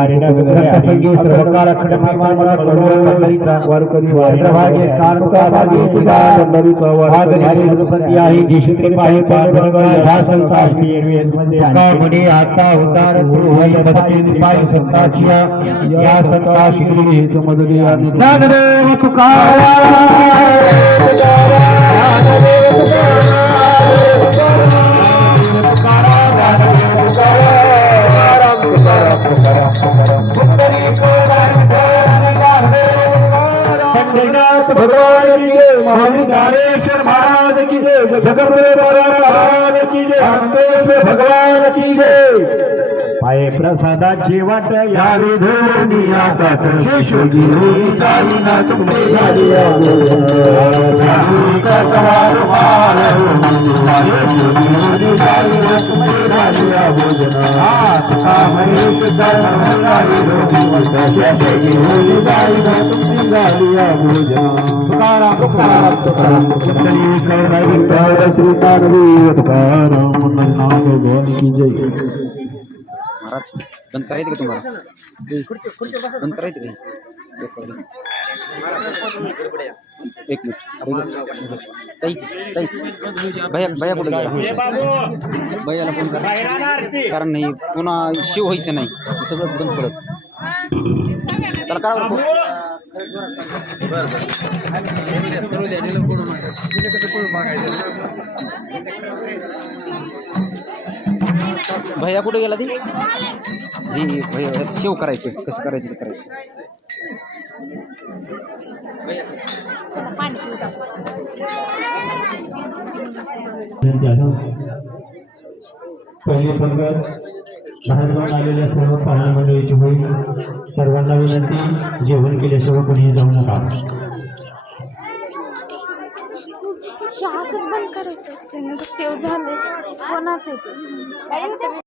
संगीत सर्व काळ आता उतार संताची या संता शिकली ज्ञानदेव पंढरीनाथ भगवान की जय, महाविद्यालेश्वर महाराज की जय, जगद्गुरु महाराज की जय, अंतेश्वर भगवान की जय। पाये प्रसादाची वाट या विधोनी आता शिशुगिरी जाईना तुमचे झालिया बंद करायचं का तुम्हाला बंद करायचं एक मिनिट ताई ताई भैया कुठे गेला भैयाला फोन करा कारण नाही पुन्हा शिव व्हायचं नाही सगळं बंद पडत त्याला करा भैया कुठे गेला ती जी भैया शेव करायचं कसं करायचं ते करायचं पहिले पंगत बाहेरून आलेल्या सर्व पाहुणे मंडळीची होईल सर्वांना विनंती जेवण केल्याशिवाय कोणीही जाऊ नका असंच बंद करायचं असते ना सेव झाले कोणाच आहे ते